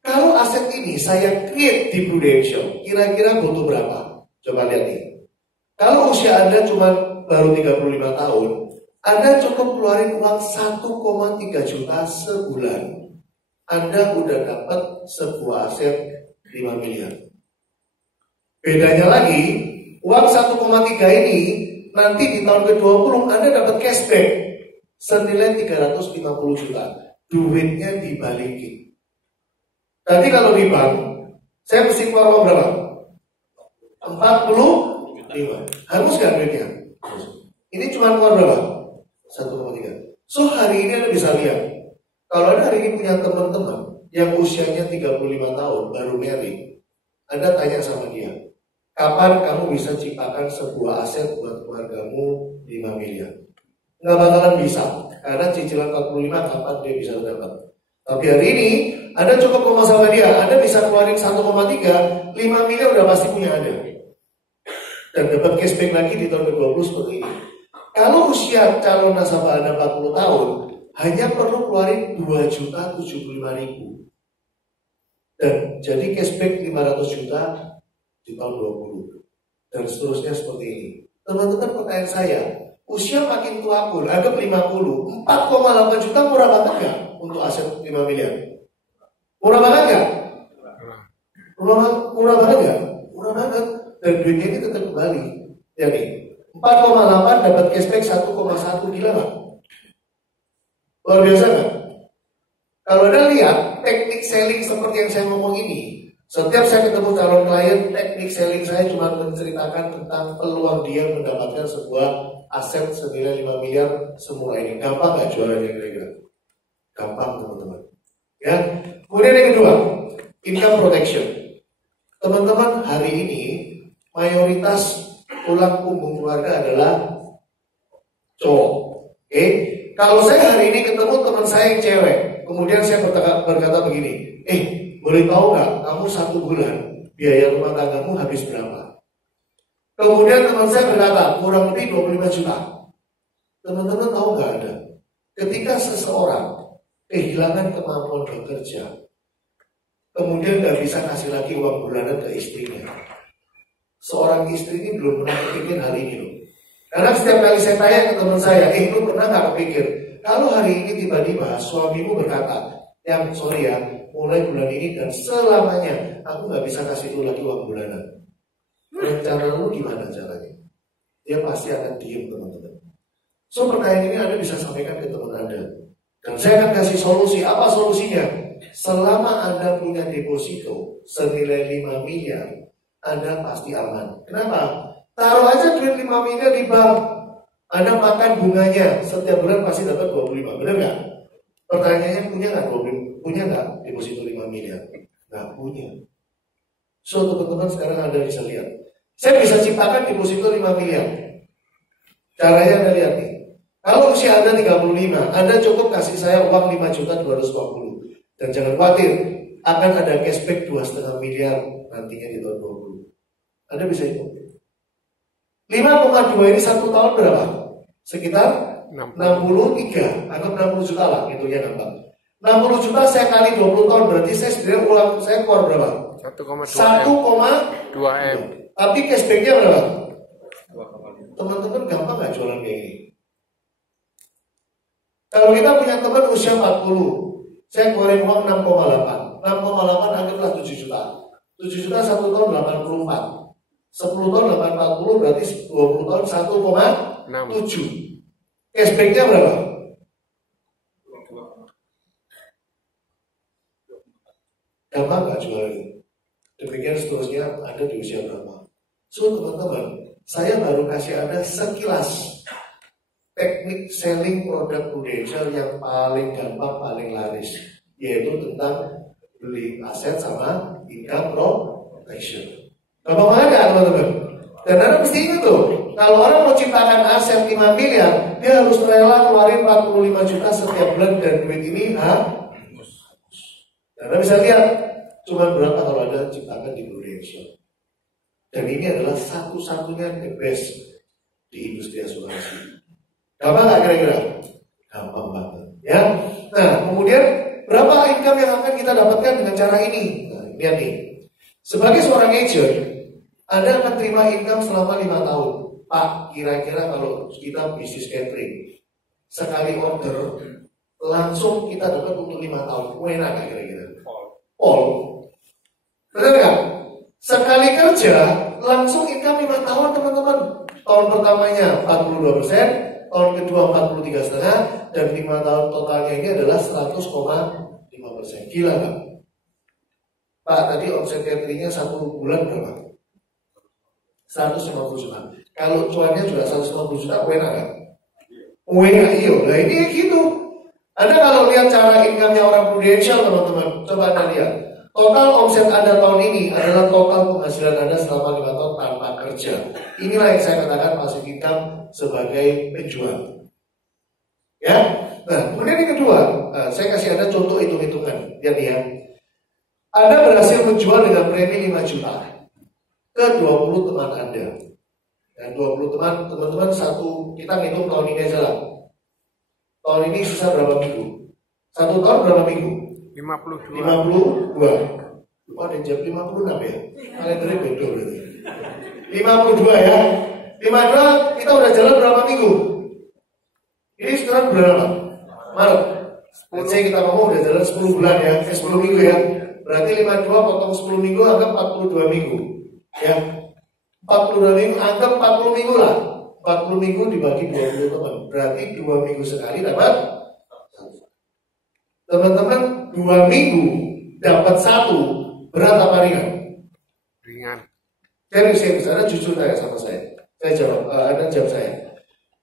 kalau aset ini saya create di Prudential, kira-kira butuh berapa? Coba lihat nih. Kalau usia Anda cuma baru 35 tahun, Anda cukup keluarin uang 1,3 juta sebulan. Anda udah dapat sebuah aset 5 miliar. Bedanya lagi, uang 1,3 ini nanti di tahun ke-20 Anda dapat cashback senilai 350 juta. Duitnya dibalikin. Tadi kalau di bank, saya mesti keluar uang berapa? 45. Harus gak duitnya? Ini cuma keluar berapa? 1,3. So hari ini Anda bisa lihat, kalau Anda hari ini punya teman-teman yang usianya 35 tahun baru married, Anda tanya sama dia, kapan kamu bisa ciptakan sebuah aset buat keluargamu 5 miliar? Nggak bakalan bisa, karena cicilan 45 kapan dia bisa dapat. Tapi hari ini, Anda cukup ngomong sama dia, Anda bisa keluarin 1,3, 5 miliar udah pasti punya Anda. Dan dapat cashback lagi di tahun ke-20 seperti ini. Kalau usia calon nasabah Anda 40 tahun, hanya perlu keluarin 2.075.000. Dan jadi cashback 500 juta di tahun 20. Dan seterusnya seperti ini. Teman-teman, pertanyaan saya, usia makin tua pun, anggap 50, 4,8 juta murah banget gak untuk aset 5 miliar? Murah banget gak? Murah banget gak? Murah banget. Dan duitnya ini tetap kembali. Jadi 4,8 dapat cashback 1,1, gila gak? Luar biasa gak? Kalau Anda lihat teknik selling seperti yang saya ngomong ini, setiap saya ketemu calon klien, teknik selling saya cuma menceritakan tentang peluang dia mendapatkan sebuah aset senilai 5 miliar semua ini. Gampang gak jualannya kira-kira? Gampang teman-teman. Ya. Kemudian yang kedua, income protection. Teman-teman, hari ini mayoritas tulang punggung keluarga adalah cowok. Oke? Kalau saya hari ini ketemu teman saya yang cewek, kemudian saya berkata begini, boleh tahu nggak kamu 1 bulan biaya rumah tanggamu habis berapa? Kemudian teman saya berkata kurang lebih 25 juta. Teman-teman tahu nggak ada? Ketika seseorang kehilangan kemampuan bekerja, kemudian nggak bisa kasih lagi uang bulanan ke istrinya. Seorang istri ini belum pernah kepikir hari ini loh. Karena setiap kali saya tanya ke teman saya, lu pernah nggak kepikir? Kalau hari ini tiba-tiba suamimu berkata, yang sorry ya, mulai bulan ini dan selamanya aku nggak bisa kasih lu lagi uang bulanan. Rencana lu gimana caranya? Dia pasti akan diem teman-teman. So pertanyaan ini Anda bisa sampaikan ke teman Anda. Dan saya akan kasih solusi. Apa solusinya? Selama Anda punya deposito senilai 5 miliar, Anda pasti aman. Kenapa? Taruh aja duit 5 miliar di bank. Anda makan bunganya setiap bulan pasti dapat 25. Benar nggak? Pertanyaannya punya nggak 25? Punya nggak deposito 5 miliar? Nggak punya. So teman-teman sekarang Anda bisa lihat. Saya bisa ciptakan deposito 5 miliar. Caranya Anda lihat nih. Kalau usia Anda 35, Anda cukup kasih saya uang 5.250. Dan jangan khawatir, akan ada cashback 2,5 miliar nantinya di tahun 20. Anda bisa hitung. 5,2 ini 1 tahun berapa? Sekitar 63. Anggap 60 juta lah, hitungnya gampang. 60 juta saya kali 20 tahun, berarti saya sebenarnya uang saya keluar berapa? 1,2 M. Tapi cashbacknya berapa? Teman-teman gampang gak jualan kayak gini? Kalau kita punya teman usia 40, saya keluarin uang 6,8. 6,8 anggaplah 7 juta. 7 juta 1 tahun 84. 10 tahun 840 berarti 20 tahun 1,7. Cashbacknya berapa? Gampang gak jualan? Demikian seterusnya Anda di usia berapa? So teman-teman, saya baru kasih Anda sekilas teknik selling produk Prudential yang paling gampang, paling laris, yaitu tentang beli aset sama income protection. Gampang banget ya teman-teman? Dan Anda mesti ingat tuh, kalau orang mau ciptakan aset 5 miliar, dia harus rela keluarin 45 juta setiap bulan dan duit ini Anda bisa lihat cuma berapa kalau Anda ciptakan di Prudential. Dan ini adalah satu-satunya the best di industri asuransi. Gampang gak kira-kira? Gampang banget ya. Nah kemudian berapa income yang akan kita dapatkan dengan cara ini? Nah lihat nih, sebagai seorang agent Anda akan terima income selama 5 tahun. Pak, kira-kira kalau kita bisnis catering, sekali order langsung kita dapat untuk 5 tahun. Enak gak kira-kira? Benar gak? Sekali kerja langsung income 5 tahun teman-teman. Tahun pertamanya 42%, tahun kedua 43,5%, dan 5 tahun totalnya ini adalah 100,5%. Gila gak? Pak, tadi omset cateringnya 1 bulan berapa? 150 juta. Kalau cuannya juga 150 juta, enak gak? Enak, iya. Nah ini gitu. Anda kalau lihat cara income-nya orang Prudential teman-teman, coba Anda lihat. Total omset Anda tahun ini adalah total penghasilan Anda selama 5 tahun tanpa kerja. Inilah yang saya katakan passive income sebagai penjual. Ya. Nah, kemudian yang kedua, saya kasih Anda contoh hitung-hitungan. Lihat ya. Anda berhasil menjual dengan premi 5 juta ke 20 teman Anda. Dan 20 teman-teman satu, kita ngitung tahun ini aja lah. Tahun ini sisa berapa minggu? Satu tahun berapa minggu? 52. 52. Lupa ada jam 56 ya? Kalendernya beda berarti. 52 ya. 52 kita udah jalan berapa minggu? Ini sekarang bulan apa? Maret. Let's say kita ngomong udah jalan 10 bulan ya, 10 minggu ya. Berarti 52 potong 10 minggu anggap 42 minggu. Ya. 42 minggu anggap 40 minggu lah. 40 minggu dibagi 20 teman. Berarti 2 minggu sekali dapat. Teman-teman 2 minggu dapat 1, berat apa ringan? Ringan. Jadi saya jujur tanya sama saya. Saya jawab, Anda jawab saya.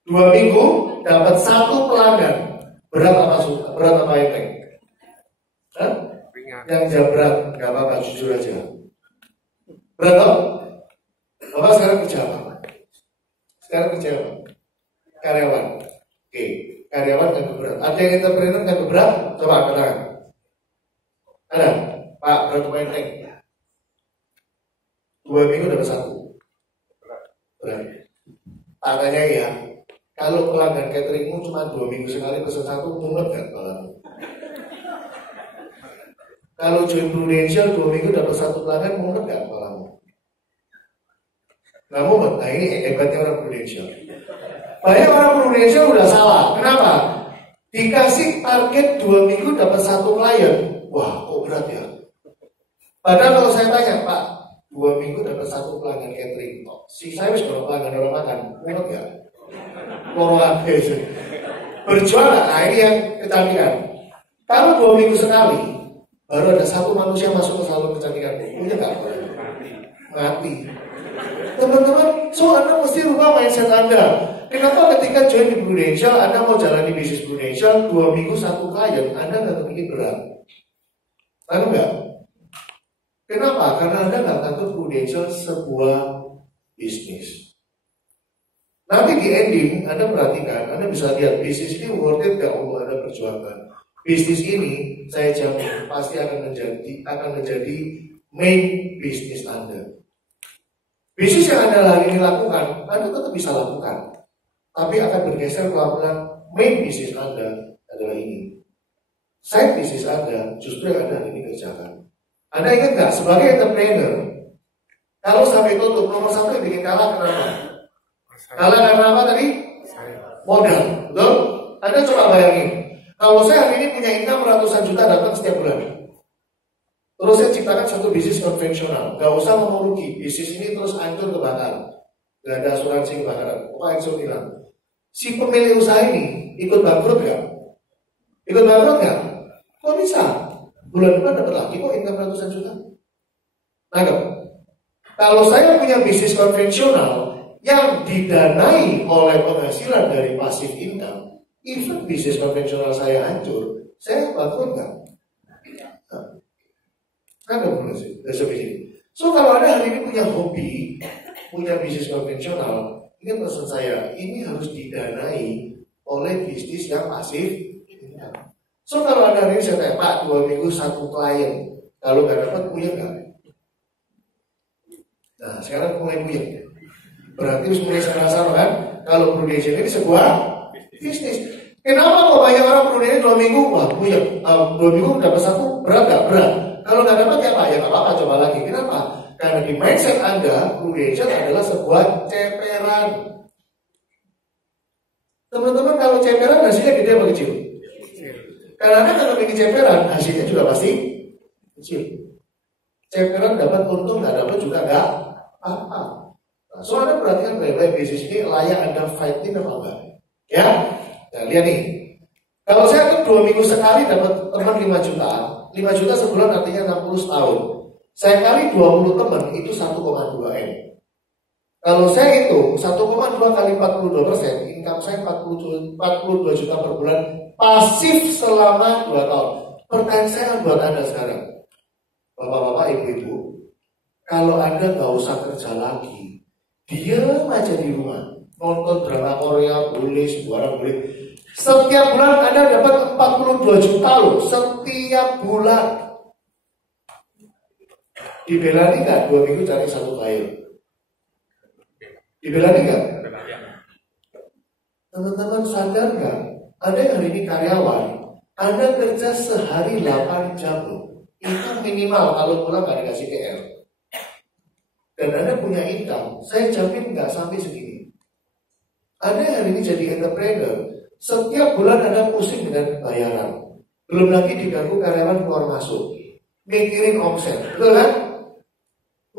2 minggu dapat 1 pelanggan. Berat apa enteng? Hah? Ringan. Yang jawab berat, nggak apa-apa, jujur aja. Berat toh? Bapak sekarang kerja apa? Sekarang kerja apa? Karyawan. Oke, karyawan dan berat. Ada yang entrepreneur dan berat? Coba katakan. Ada? Pak, berat apa enteng? 2 minggu dapat 1. Berat. Tanya ya. Kalau pelanggan cateringmu cuma 2 minggu sekali pesan 1, mumet kan kalau? Kalau join Prudential 2 minggu dapat 1 pelanggan, mumet kan kalau? Nggak mumet. Nah ini hebatnya orang Prudential. Banyak orang Prudential udah salah. Kenapa? Dikasih target 2 minggu dapat 1 klien. Wah, kok berat ya? Padahal kalau saya tanya, Pak, 2 minggu dapat 1 pelanggan catering. Si saya harus kalau pelanggan orang makan, mumet ya? Lorong aja. Berjual, nah ini yang kecantikan. Kalau 2 minggu sekali, baru ada 1 manusia masuk ke salon kecantikan. Punya nggak? Mati. Teman-teman, so Anda mesti rubah mindset Anda. Kenapa ketika join di Prudential, Anda mau jalani bisnis Prudential 2 minggu 1 klien, Anda nggak bikin berat? Tahu nggak? Kenapa? Karena Anda nggak anggap Prudential sebuah bisnis. Nanti di ending, Anda perhatikan, Anda bisa lihat bisnis ini worth it nggak untuk Anda perjuangkan. Bisnis ini, saya jamin pasti akan menjadi main bisnis Anda. Bisnis yang Anda hari ini lakukan, Anda tetap bisa lakukan. Tapi akan bergeser pelan-pelan, main bisnis Anda adalah ini. Side bisnis Anda, justru yang Anda hari ini kerjakan. Anda ingat nggak, sebagai entrepreneur, kalau sampai tutup, nomor 1 yang bikin kalah, kenapa? Kalah karena apa tadi? Modal, betul? Anda coba bayangin, kalau saya hari ini punya income ratusan juta datang setiap bulan, terus saya ciptakan satu bisnis konvensional, gak usah mau rugi, bisnis ini terus hancur kebakaran, gak ada asuransi kebakaran. Pak Exo bilang, si pemilik usaha ini ikut bangkrut gak? Ikut bangkrut gak? Kok bisa? Bulan depan dapat lagi kok income ratusan juta. Nah, kalau saya punya bisnis konvensional yang didanai oleh penghasilan dari passive income, even bisnis konvensional saya hancur, saya bangkrut nggak? Nggak boleh sih. So kalau Anda hari ini punya hobi, punya bisnis konvensional, ingat pesan saya, ini harus didanai oleh bisnis yang passive income. So kalau Anda hari ini saya tanya, Pak, 2 minggu 1 klien, kalau nggak dapat, puyeng nggak? Nah sekarang mulai puyeng. Berarti harus mulai sekarang kan? Kalau Prudential ini sebuah bisnis. Kenapa kok banyak orang Prudential 2 minggu? Wah, puyeng. 2 minggu dapat 1, berat gak? Berat. Kalau nggak dapat ya Pak, ya nggak apa-apa, coba lagi. Kenapa? Karena di mindset Anda, Prudential adalah sebuah ceperan. Teman-teman, kalau ceperan hasilnya gede apa kecil? Karena kalau bikin ceperan, hasilnya juga pasti kecil. Ceperan dapat untung, nggak dapat juga nggak apa-apa. Nah, so Anda perhatikan baik-baik bisnis ini layak Anda fighting apa enggak? Ya, nah, lihat nih. Kalau saya tuh 2 minggu sekali dapat teman 5 juta, 5 juta sebulan artinya 60 tahun. Saya kali 20 teman itu 1,2 M. Kalau saya hitung 1,2 kali 42%, income saya 42 juta per bulan pasif selama 2 tahun. Pertanyaan saya buat Anda sekarang, Bapak-bapak, ibu-ibu, kalau Anda nggak usah kerja lagi, diam aja di rumah, nonton drama Korea boleh, sembarang boleh. Setiap bulan Anda dapat 42 juta loh, setiap bulan. Dibelani nggak 2 minggu cari 1 klien? Dibelani nggak? Teman-teman sadar nggak? Ada yang hari ini karyawan, Anda kerja sehari 8 jam loh. Itu minimal kalau pulang nggak dikasih PR. Dan Anda punya income, saya jamin nggak sampai segini. Anda yang hari ini jadi entrepreneur, setiap bulan Anda pusing dengan bayaran. Belum lagi diganggu karyawan keluar masuk, mikirin omset, betul kan?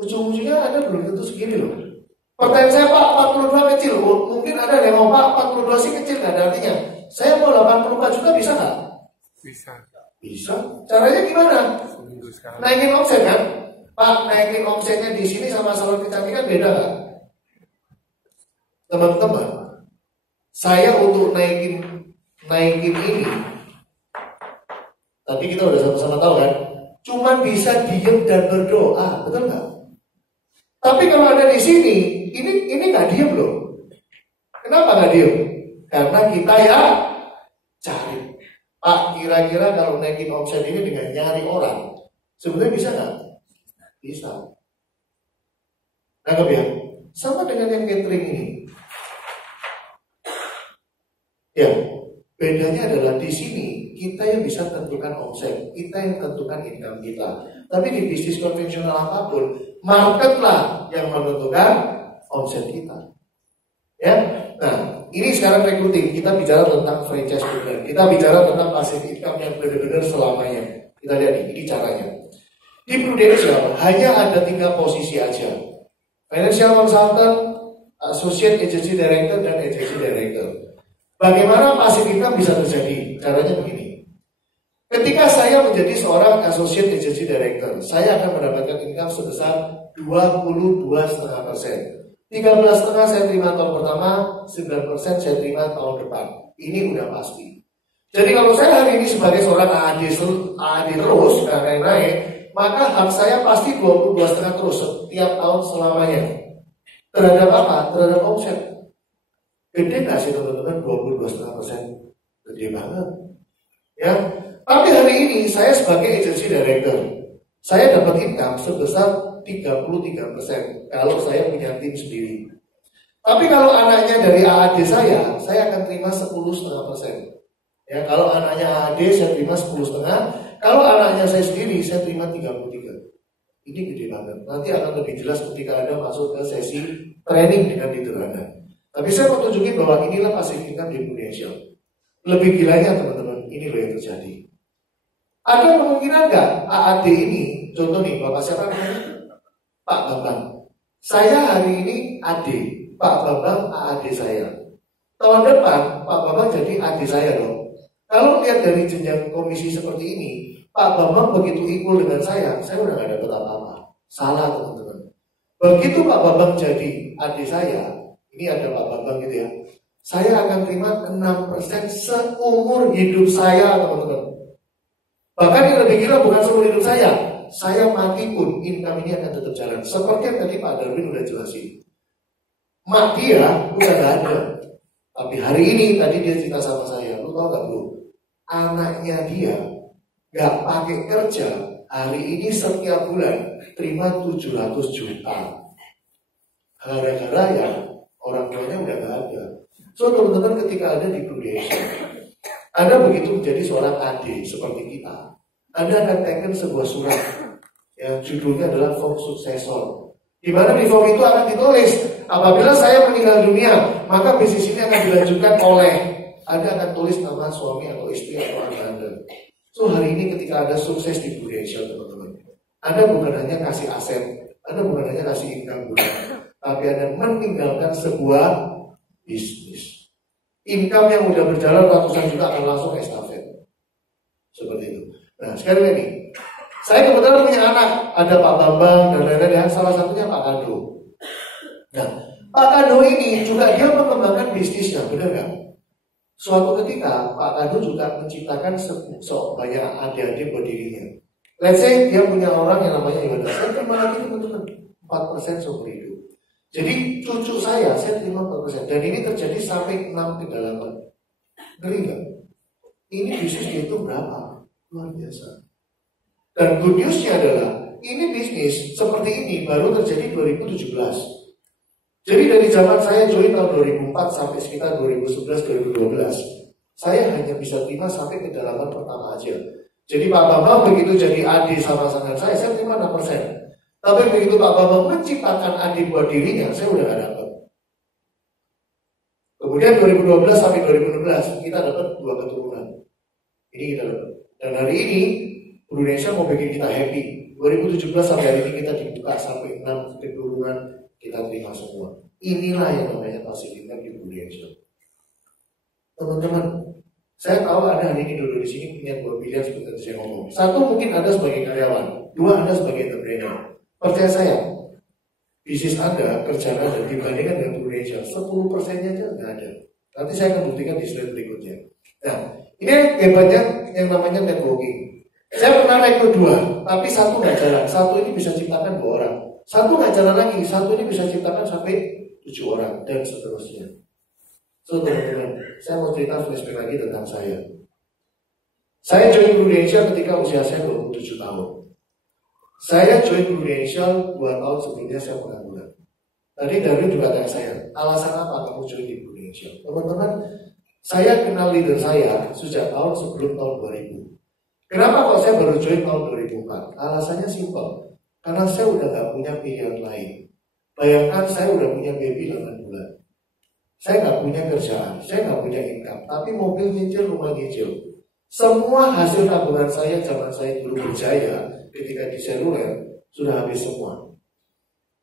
Ujung-ujungnya Anda belum tentu segini loh. Pertanyaan saya, Pak, 42 kecil. Mungkin ada yang mau, Pak, 42 sih kecil, nggak ada artinya. Saya mau 84 juta bisa nggak? Bisa. Bisa. Caranya gimana? Naikin omset kan? Pak, naikin omsetnya di sini sama salon kecantikan beda nggak? Teman-teman, saya untuk naikin ini, tadi kita udah sama-sama tahu kan? Cuman bisa diem dan berdoa, betul nggak? Tapi kalau ada di sini, ini nggak diem loh. Kenapa nggak diem? Karena kita ya cari. Pak, kira-kira kalau naikin omset ini dengan nyari orang, sebenarnya bisa nggak? Bisa. Nangkep ya? Sama dengan yang catering ini. Ya, bedanya adalah di sini kita yang bisa tentukan omset, kita yang tentukan income kita. Tapi di bisnis konvensional apapun, market lah yang menentukan omset kita. Ya, nah ini sekarang recruiting, kita bicara tentang franchise program, kita bicara tentang passive income yang benar-benar selamanya. Kita lihat ini caranya. Di Prudential hanya ada 3 posisi aja: Financial Consultant, Associate Agency Director, dan Agency Director. Bagaimana passive income bisa terjadi? Caranya begini. Ketika saya menjadi seorang Associate Agency Director, saya akan mendapatkan income sebesar 22,5%. 13,5% saya terima tahun pertama, 9% saya terima tahun depan. Ini udah pasti. Jadi kalau saya hari ini sebagai seorang AAD terus, naik, maka hak saya pasti 22,5% terus setiap tahun selamanya. Terhadap apa? Terhadap omset. Gede nggak sih teman-teman? 22,5%? Gede banget. Ya. Tapi hari ini saya sebagai agency director, saya dapat income sebesar 33% kalau saya punya tim sendiri. Tapi kalau anaknya dari AAD saya akan terima 10,5%. Ya, kalau anaknya AAD saya terima 10,5%. Kalau anaknya saya sendiri saya terima 33%. Ini gede banget. Nanti akan lebih jelas ketika Anda masuk ke sesi training dengan leader Anda. Tapi saya mau tunjukin bahwa inilah passive income di Indonesia. Lebih gilanya teman-teman, ini loh yang terjadi. Ada kemungkinan nggak AAD ini, contoh nih, Bapak siapa namanya? Pak Bambang. Saya hari ini AD, Pak Bambang AAD saya. Tahun depan Pak Bambang jadi AD saya loh. Kalau lihat dari jenjang komisi seperti ini, Pak Bambang begitu equal dengan saya udah nggak dapat apa-apa. Salah teman-teman. Begitu Pak Bambang jadi AD saya, ini ada Pak Bambang gitu ya, saya akan terima 6% seumur hidup saya teman-teman. Bahkan yang lebih gila bukan seumur hidup saya mati pun income ini akan tetap jalan. Seperti yang tadi Pak Darwin udah jelasin. Mak dia udah gak ada. Tapi hari ini tadi dia cerita sama saya, lu tau gak bro? Anaknya dia gak pakai kerja, hari ini setiap bulan terima 700 juta. Gara-gara ya orang tuanya udah gak ada. So teman-teman ketika ada di Prudential, Anda begitu menjadi seorang AD seperti kita, Anda akan taken sebuah surat yang judulnya adalah form successor, di mana di form itu akan ditulis apabila saya meninggal dunia maka bisnis ini akan dilanjutkan oleh, Anda akan tulis nama suami atau istri atau anak Anda. So hari ini ketika Anda sukses di Prudential teman-teman, Anda bukan hanya kasih aset, Anda bukan hanya kasih income bulan, tapi Anda meninggalkan sebuah bisnis. Income yang udah berjalan ratusan juta akan langsung estafet. Seperti itu. Nah sekali lagi, saya kebetulan punya anak, ada Pak Bambang dan lain-lain, salah satunya Pak Kado. Nah, Pak Kado ini juga dia mengembangkan bisnisnya, benar nggak? Suatu ketika Pak Kado juga menciptakan banyak adik-adik buat dirinya. Let's say dia punya orang yang namanya Yohanes. Saya terima lagi teman-teman 4% seumur hidup. Jadi cucu saya terima 4%. Dan ini terjadi sampai 6 kedalaman. Ngeri nggak? Ini bisnis itu berapa? Luar biasa. Dan good news-nya adalah ini bisnis seperti ini baru terjadi 2017. Jadi dari zaman saya join tahun 2004 sampai sekitar 2011-2012, saya hanya bisa terima sampai kedalaman pertama aja. Jadi Pak Bambang begitu jadi adik sama-sama saya terima 6%. Tapi begitu Pak Bambang menciptakan adik buat dirinya, saya udah gak dapat. Kemudian 2012 sampai 2016 kita dapat 2 keturunan. Ini kita dapat. Dan hari ini Indonesia mau bikin kita happy. 2017 sampai hari ini kita dibuka sampai 6 keturunan kita terima semua. Inilah yang namanya fasilitas di Indonesia. Teman-teman, saya tahu Anda hari ini duduk di sini punya 2 pilihan seperti saya ngomong. 1 mungkin Anda sebagai karyawan, 2 Anda sebagai entrepreneur. Percaya saya, bisnis Anda, kerjaan Anda dibandingkan dengan Indonesia 10%-nya aja nggak ada. Nanti saya akan buktikan di slide berikutnya. Nah, ini hebatnya yang namanya networking. Saya pernah naik ke 2, tapi 1 nggak jalan. 1 ini bisa ciptakan 2 orang. 1 nggak jalan lagi, 1 ini bisa ciptakan sampai 7 orang dan seterusnya. So teman-teman, saya mau cerita flashback lagi tentang saya. Saya join Prudential ketika usia saya 27 tahun. Saya join Prudential 2 tahun sebelumnya saya pengangguran. Tadi Darwin juga tanya saya, alasan apa kamu join di Prudential? Teman-teman, saya kenal leader saya sejak tahun sebelum tahun 2000. Kenapa kok saya baru join tahun 2004? Alasannya simpel, karena saya udah gak punya pilihan lain. Bayangkan saya udah punya baby 8 bulan. Saya nggak punya kerjaan, saya nggak punya income, tapi mobil nyicil, rumah nyicil. Semua hasil tabungan saya zaman saya dulu berjaya ketika di seluler sudah habis semua.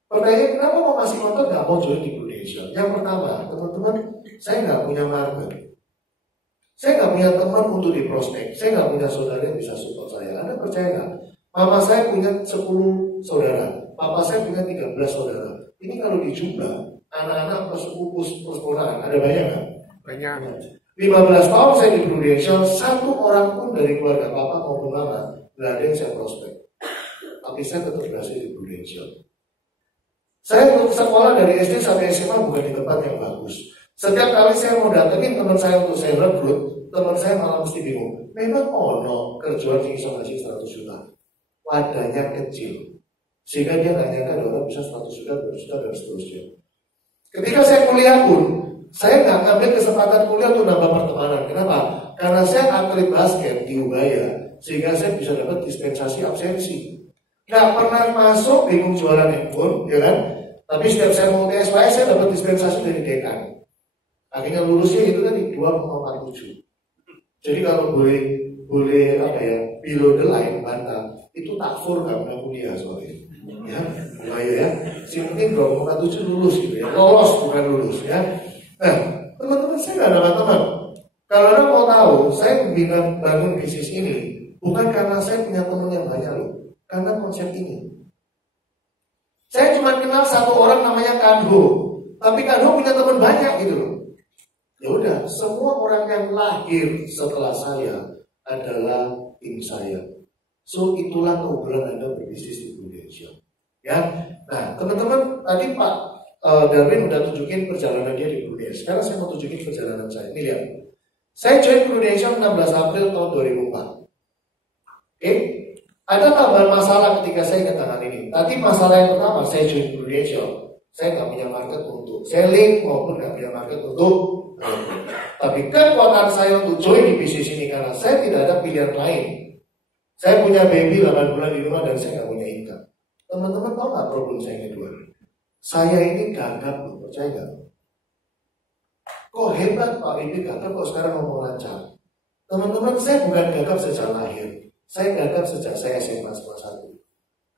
Pertanyaan kenapa mau masih nonton nggak mau join di Indonesia? Yang pertama, teman-teman, saya nggak punya market, saya nggak punya teman untuk di prospek, saya nggak punya saudara yang bisa support saya. Anda percaya nggak? Mama saya punya 10 saudara, papa saya punya 13 saudara. Ini kalau dijumlah anak-anak sepupu persaudaraan ada banyak kan? Banyak. 15 tahun saya di Prudential, 1 orang pun dari keluarga papa maupun mama nggak ada yang saya prospek. Tapi saya tetap berhasil di Prudential. Saya untuk sekolah dari SD sampai SMA bukan di tempat yang bagus. Setiap kali saya mau datengin teman saya untuk saya rekrut, teman saya malah mesti bingung. Memang kerjaan yang bisa ngasih 100 juta, wadahnya kecil, sehingga dia nggak nyangka orang bisa 100 juta, 200 juta dan seterusnya. Ketika saya kuliah pun, saya nggak ngambil kesempatan kuliah untuk nambah pertemanan. Kenapa? Karena saya atlet basket di Ubaya, sehingga saya bisa dapat dispensasi absensi. Nggak pernah masuk bingung jualan handphone, ya kan? Tapi setiap saya mau TSY, saya dapat dispensasi dari dekan. Akhirnya lulusnya itu tadi 2,47. Jadi kalau boleh apa ya, below the line bantah, itu tak full karena kuliah soalnya. Ya, Ubaya ya. Si penting 2,47 lulus gitu ya, lolos bukan lulus ya. Nah, teman-teman saya nggak ada teman. Kalau Anda mau tahu, saya bangun bisnis ini bukan karena saya punya teman yang banyak loh, karena konsep ini. Saya cuma kenal 1 orang namanya Kanho, tapi Kanho punya teman banyak gitu loh. Ya udah, semua orang yang lahir setelah saya adalah tim saya. So itulah keunggulan Anda berbisnis di Indonesia. Ya, nah teman-teman tadi Pak Darwin udah tunjukin perjalanan dia di Indonesia. Sekarang saya mau tunjukin perjalanan saya. Ini lihat, saya join Indonesia 16 April tahun 2004. Oke, ada tambahan masalah ketika saya ingat ini. Tadi masalah yang pertama, saya join Indonesia, saya nggak punya market untuk selling maupun nggak punya market untuk tapi kekuatan saya untuk join di bisnis ini karena saya tidak ada pilihan lain. Saya punya baby 8 bulan di rumah dan saya nggak punya income. Teman-teman tahu nggak problem saya yang kedua? Saya ini gagap loh, percaya nggak? Kok hebat Pak ini gagap kok sekarang ngomong lancar? Teman-teman, saya bukan gagap sejak lahir. Saya gagap sejak saya SMA kelas 1.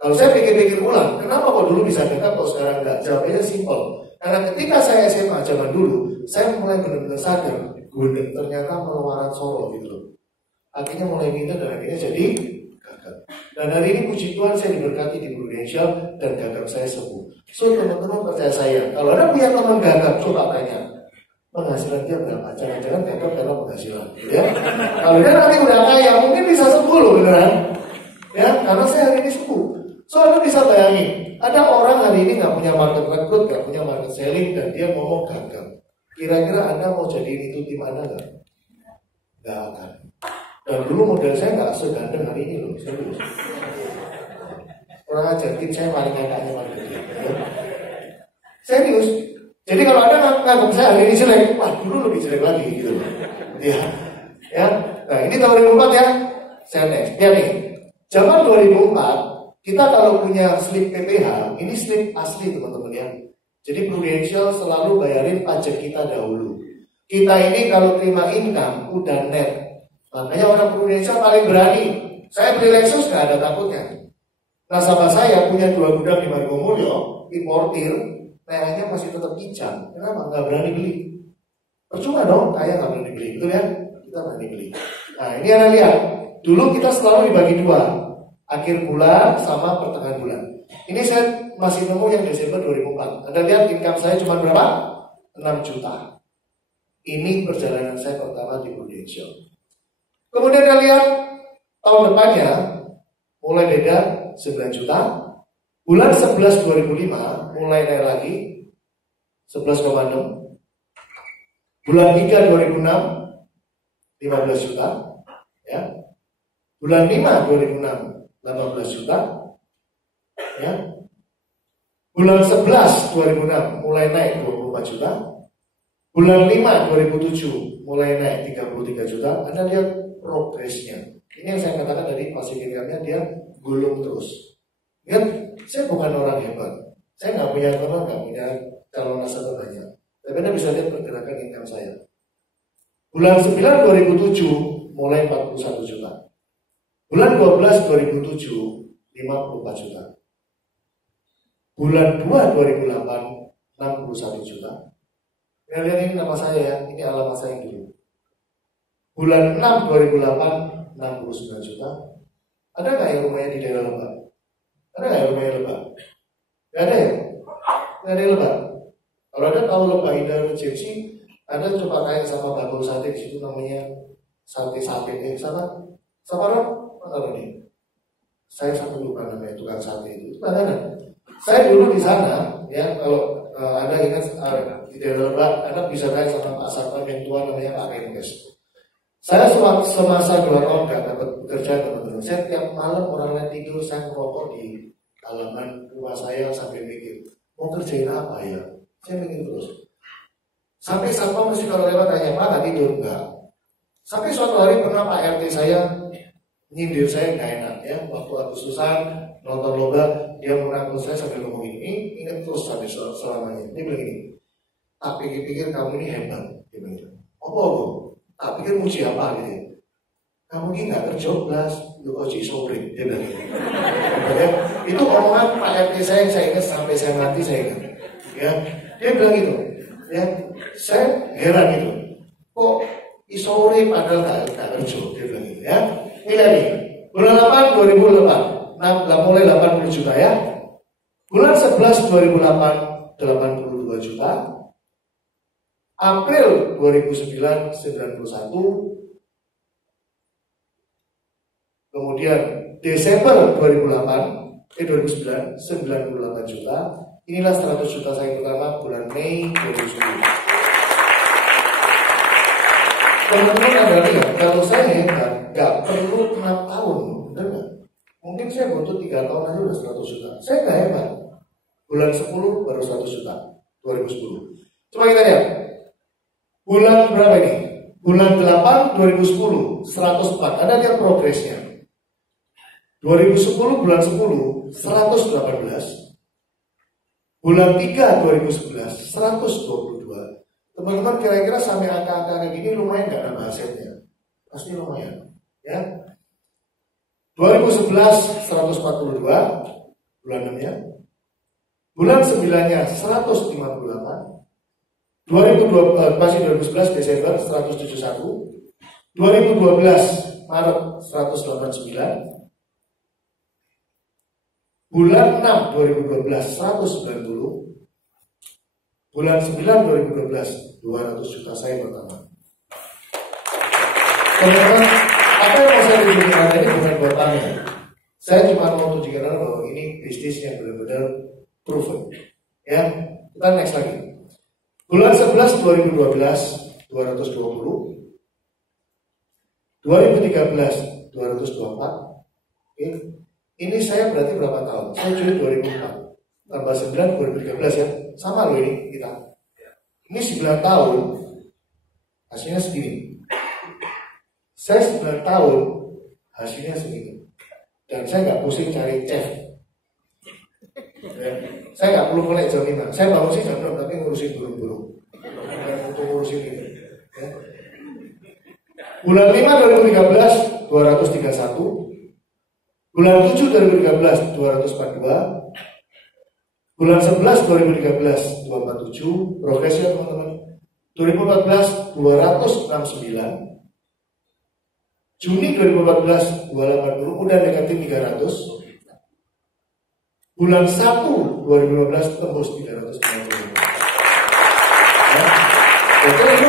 Kalau saya pikir-pikir ulang, kenapa kok dulu bisa gagap kok sekarang enggak? Jawabannya simpel. Karena ketika saya SMA zaman dulu, saya mulai benar-benar sadar, gunung ternyata meluaran Solo gitu loh. Akhirnya mulai pintar dan akhirnya jadi gagap. Dan hari ini puji Tuhan saya diberkati di Indonesia dan gagap saya sembuh. So teman-teman percaya saya, kalau ada punya teman gagap, coba tanya penghasilan dia berapa? Jangan-jangan gagap karena penghasilan, ya? Kalau dia nanti udah kaya, mungkin bisa sembuh loh beneran. Ya, karena saya hari ini sembuh. So, Anda bisa bayangin, ada orang hari ini nggak punya market recruit, nggak punya market selling, dan dia ngomong gagal. Kira-kira Anda mau jadiin itu tim Anda nggak? Nggak akan. Dan dulu model saya nggak seganteng hari ini loh, serius. Orang ajar tim saya paling kakaknya marketing. Serius. Jadi kalau Anda nganggap saya hari ini jelek, wah dulu lebih jelek lagi gitu loh. Ya. Ya. Nah, ini tahun 2004 ya. Saya next. Ya nih. Zaman 2004 kita kalau punya slip PPH, ini slip asli teman-teman ya. Jadi Prudential selalu bayarin pajak kita dahulu. Kita ini kalau terima income udah net. Makanya orang Prudential paling berani. Saya beli Lexus nggak ada takutnya. Nasabah saya punya 2 gudang di Margomulyo, importir, TH-nya masih tetap kijang. Kenapa? Nggak berani beli. Percuma dong, kaya nggak berani beli, betul ya? Kita berani beli. Nah ini Anda lihat, dulu kita selalu dibagi 2. Akhir bulan sama pertengahan bulan. Ini saya masih nemu yang Desember 2004. Anda lihat income saya cuma berapa? 6 juta. Ini perjalanan saya pertama di Prudential. Kemudian Anda lihat tahun depannya mulai beda 9 juta. Bulan 11 2005 mulai naik lagi 11,6. Bulan 3 2006 15 juta. Ya. Bulan 5 2006 18 juta, ya. Bulan 11 2006 mulai naik 24 juta. Bulan 5 2007 mulai naik 33 juta. Anda lihat progresnya. Ini yang saya katakan tadi, passive income-nya dia gulung terus. Lihat, saya bukan orang hebat. Saya nggak punya teman, nggak punya calon nasabah banyak. Tapi Anda bisa lihat pergerakan income saya. Bulan 9 2007 mulai 41 juta. Bulan 12 2007 54 juta. Bulan 2 2008 61 juta. Nah, lihat ini nama saya ya, ini alamat saya yang dulu. Bulan 6 2008 69 juta. Ada nggak yang rumahnya di daerah Lebak? Ada nggak yang rumahnya Lebak? Nggak ada ya? Nggak ada yang Lebak. Kalau ada tahu Lebak Indah Regency, Anda coba kayak sama bakul sate di situ namanya sate sama dong. Apa nih? Saya satu lupa namanya tukang sate itu. Mana? Saya dulu di sana, ya kalau Anda ingat di daerah Lebak, Anda bisa tanya sama Pak Satpam yang tua namanya Pak Renkes. Saya semasa 2 tahun nggak dapat bekerja teman-teman. Saya tiap malam orang lain tidur, saya merokok di halaman rumah saya sambil mikir, mau kerjain apa ya? Saya mikir terus. Sampai Satpam mesti kalau lewat tanya, Pak nggak tidur enggak? Sampai suatu hari pernah Pak RT saya nyindir saya nggak enak ya, waktu Agustusan nonton lomba dia merangkul saya sambil ngomong ini, ingat terus sampai selamanya. Dia bilang gini, tak pikir-pikir kamu ini hebat. Dia bilang, apa? Tak pikir muji apa gitu. Kamu ini nggak kerjoblas, lu kok sore. Dia bilang gitu. Itu omongan Pak RT saya yang saya ingat sampai saya mati saya ingat. Ya, dia bilang gitu. Ya, saya heran gitu. Kok sore padahal nggak kerja? Dia bilang gitu ya. Ini nih, bulan 8 2008, mulai 80 juta ya. Bulan 11 2008 82 juta. April 2009 91. Kemudian Desember 2009 98 juta. Inilah 100 juta saya pertama bulan Mei 2010. Teman-teman ada lihat, kalau saya nggak perlu 6 tahun, benar nggak? Mungkin saya butuh 3 tahun aja udah 100 juta. Saya nggak hebat. Bulan 10 baru 100 juta, 2010. Coba kita lihat. Bulan berapa ini? Bulan 8 2010, 104. Anda lihat progresnya. 2010 bulan 10, 118. Bulan 3 2011, 122. Teman-teman kira-kira sampai angka-angka kayak gini lumayan nggak nambah asetnya? Pasti lumayan, ya. 2011 142 bulan 6-nya. Bulan 9-nya 158. 2011 Desember 171. 2012 Maret 189. Bulan 6 2012 190. Bulan 9 2012 200 juta saya pertama. Teman-teman, apa yang mau saya tunjukkan ini bukan buat tanya. Saya cuma mau tunjukkan bahwa ini bisnis yang benar-benar proven. Ya, kita next lagi. Bulan 11 2012 220, 2013 224. Oke. Ini saya berarti berapa tahun? Saya join 2004 tambah 9 2013 ya. Sama loh ini kita. Ini 9 tahun. Hasilnya segini. Saya 9 tahun hasilnya segini. Dan saya nggak pusing cari chef. Ya. Saya nggak perlu mulai jam 5. Saya bangun sih jam 6 tapi ngurusin burung-burung. Untuk ngurusin itu. Ya. Bulan 5 2013 231. Bulan 7 2013 242. Bulan 11 2013 247. Progresnya teman-teman. 2014 269. Juni 2014 280, udah deketin 300. Bulan 1 2015 tembus 390. Ya. Terus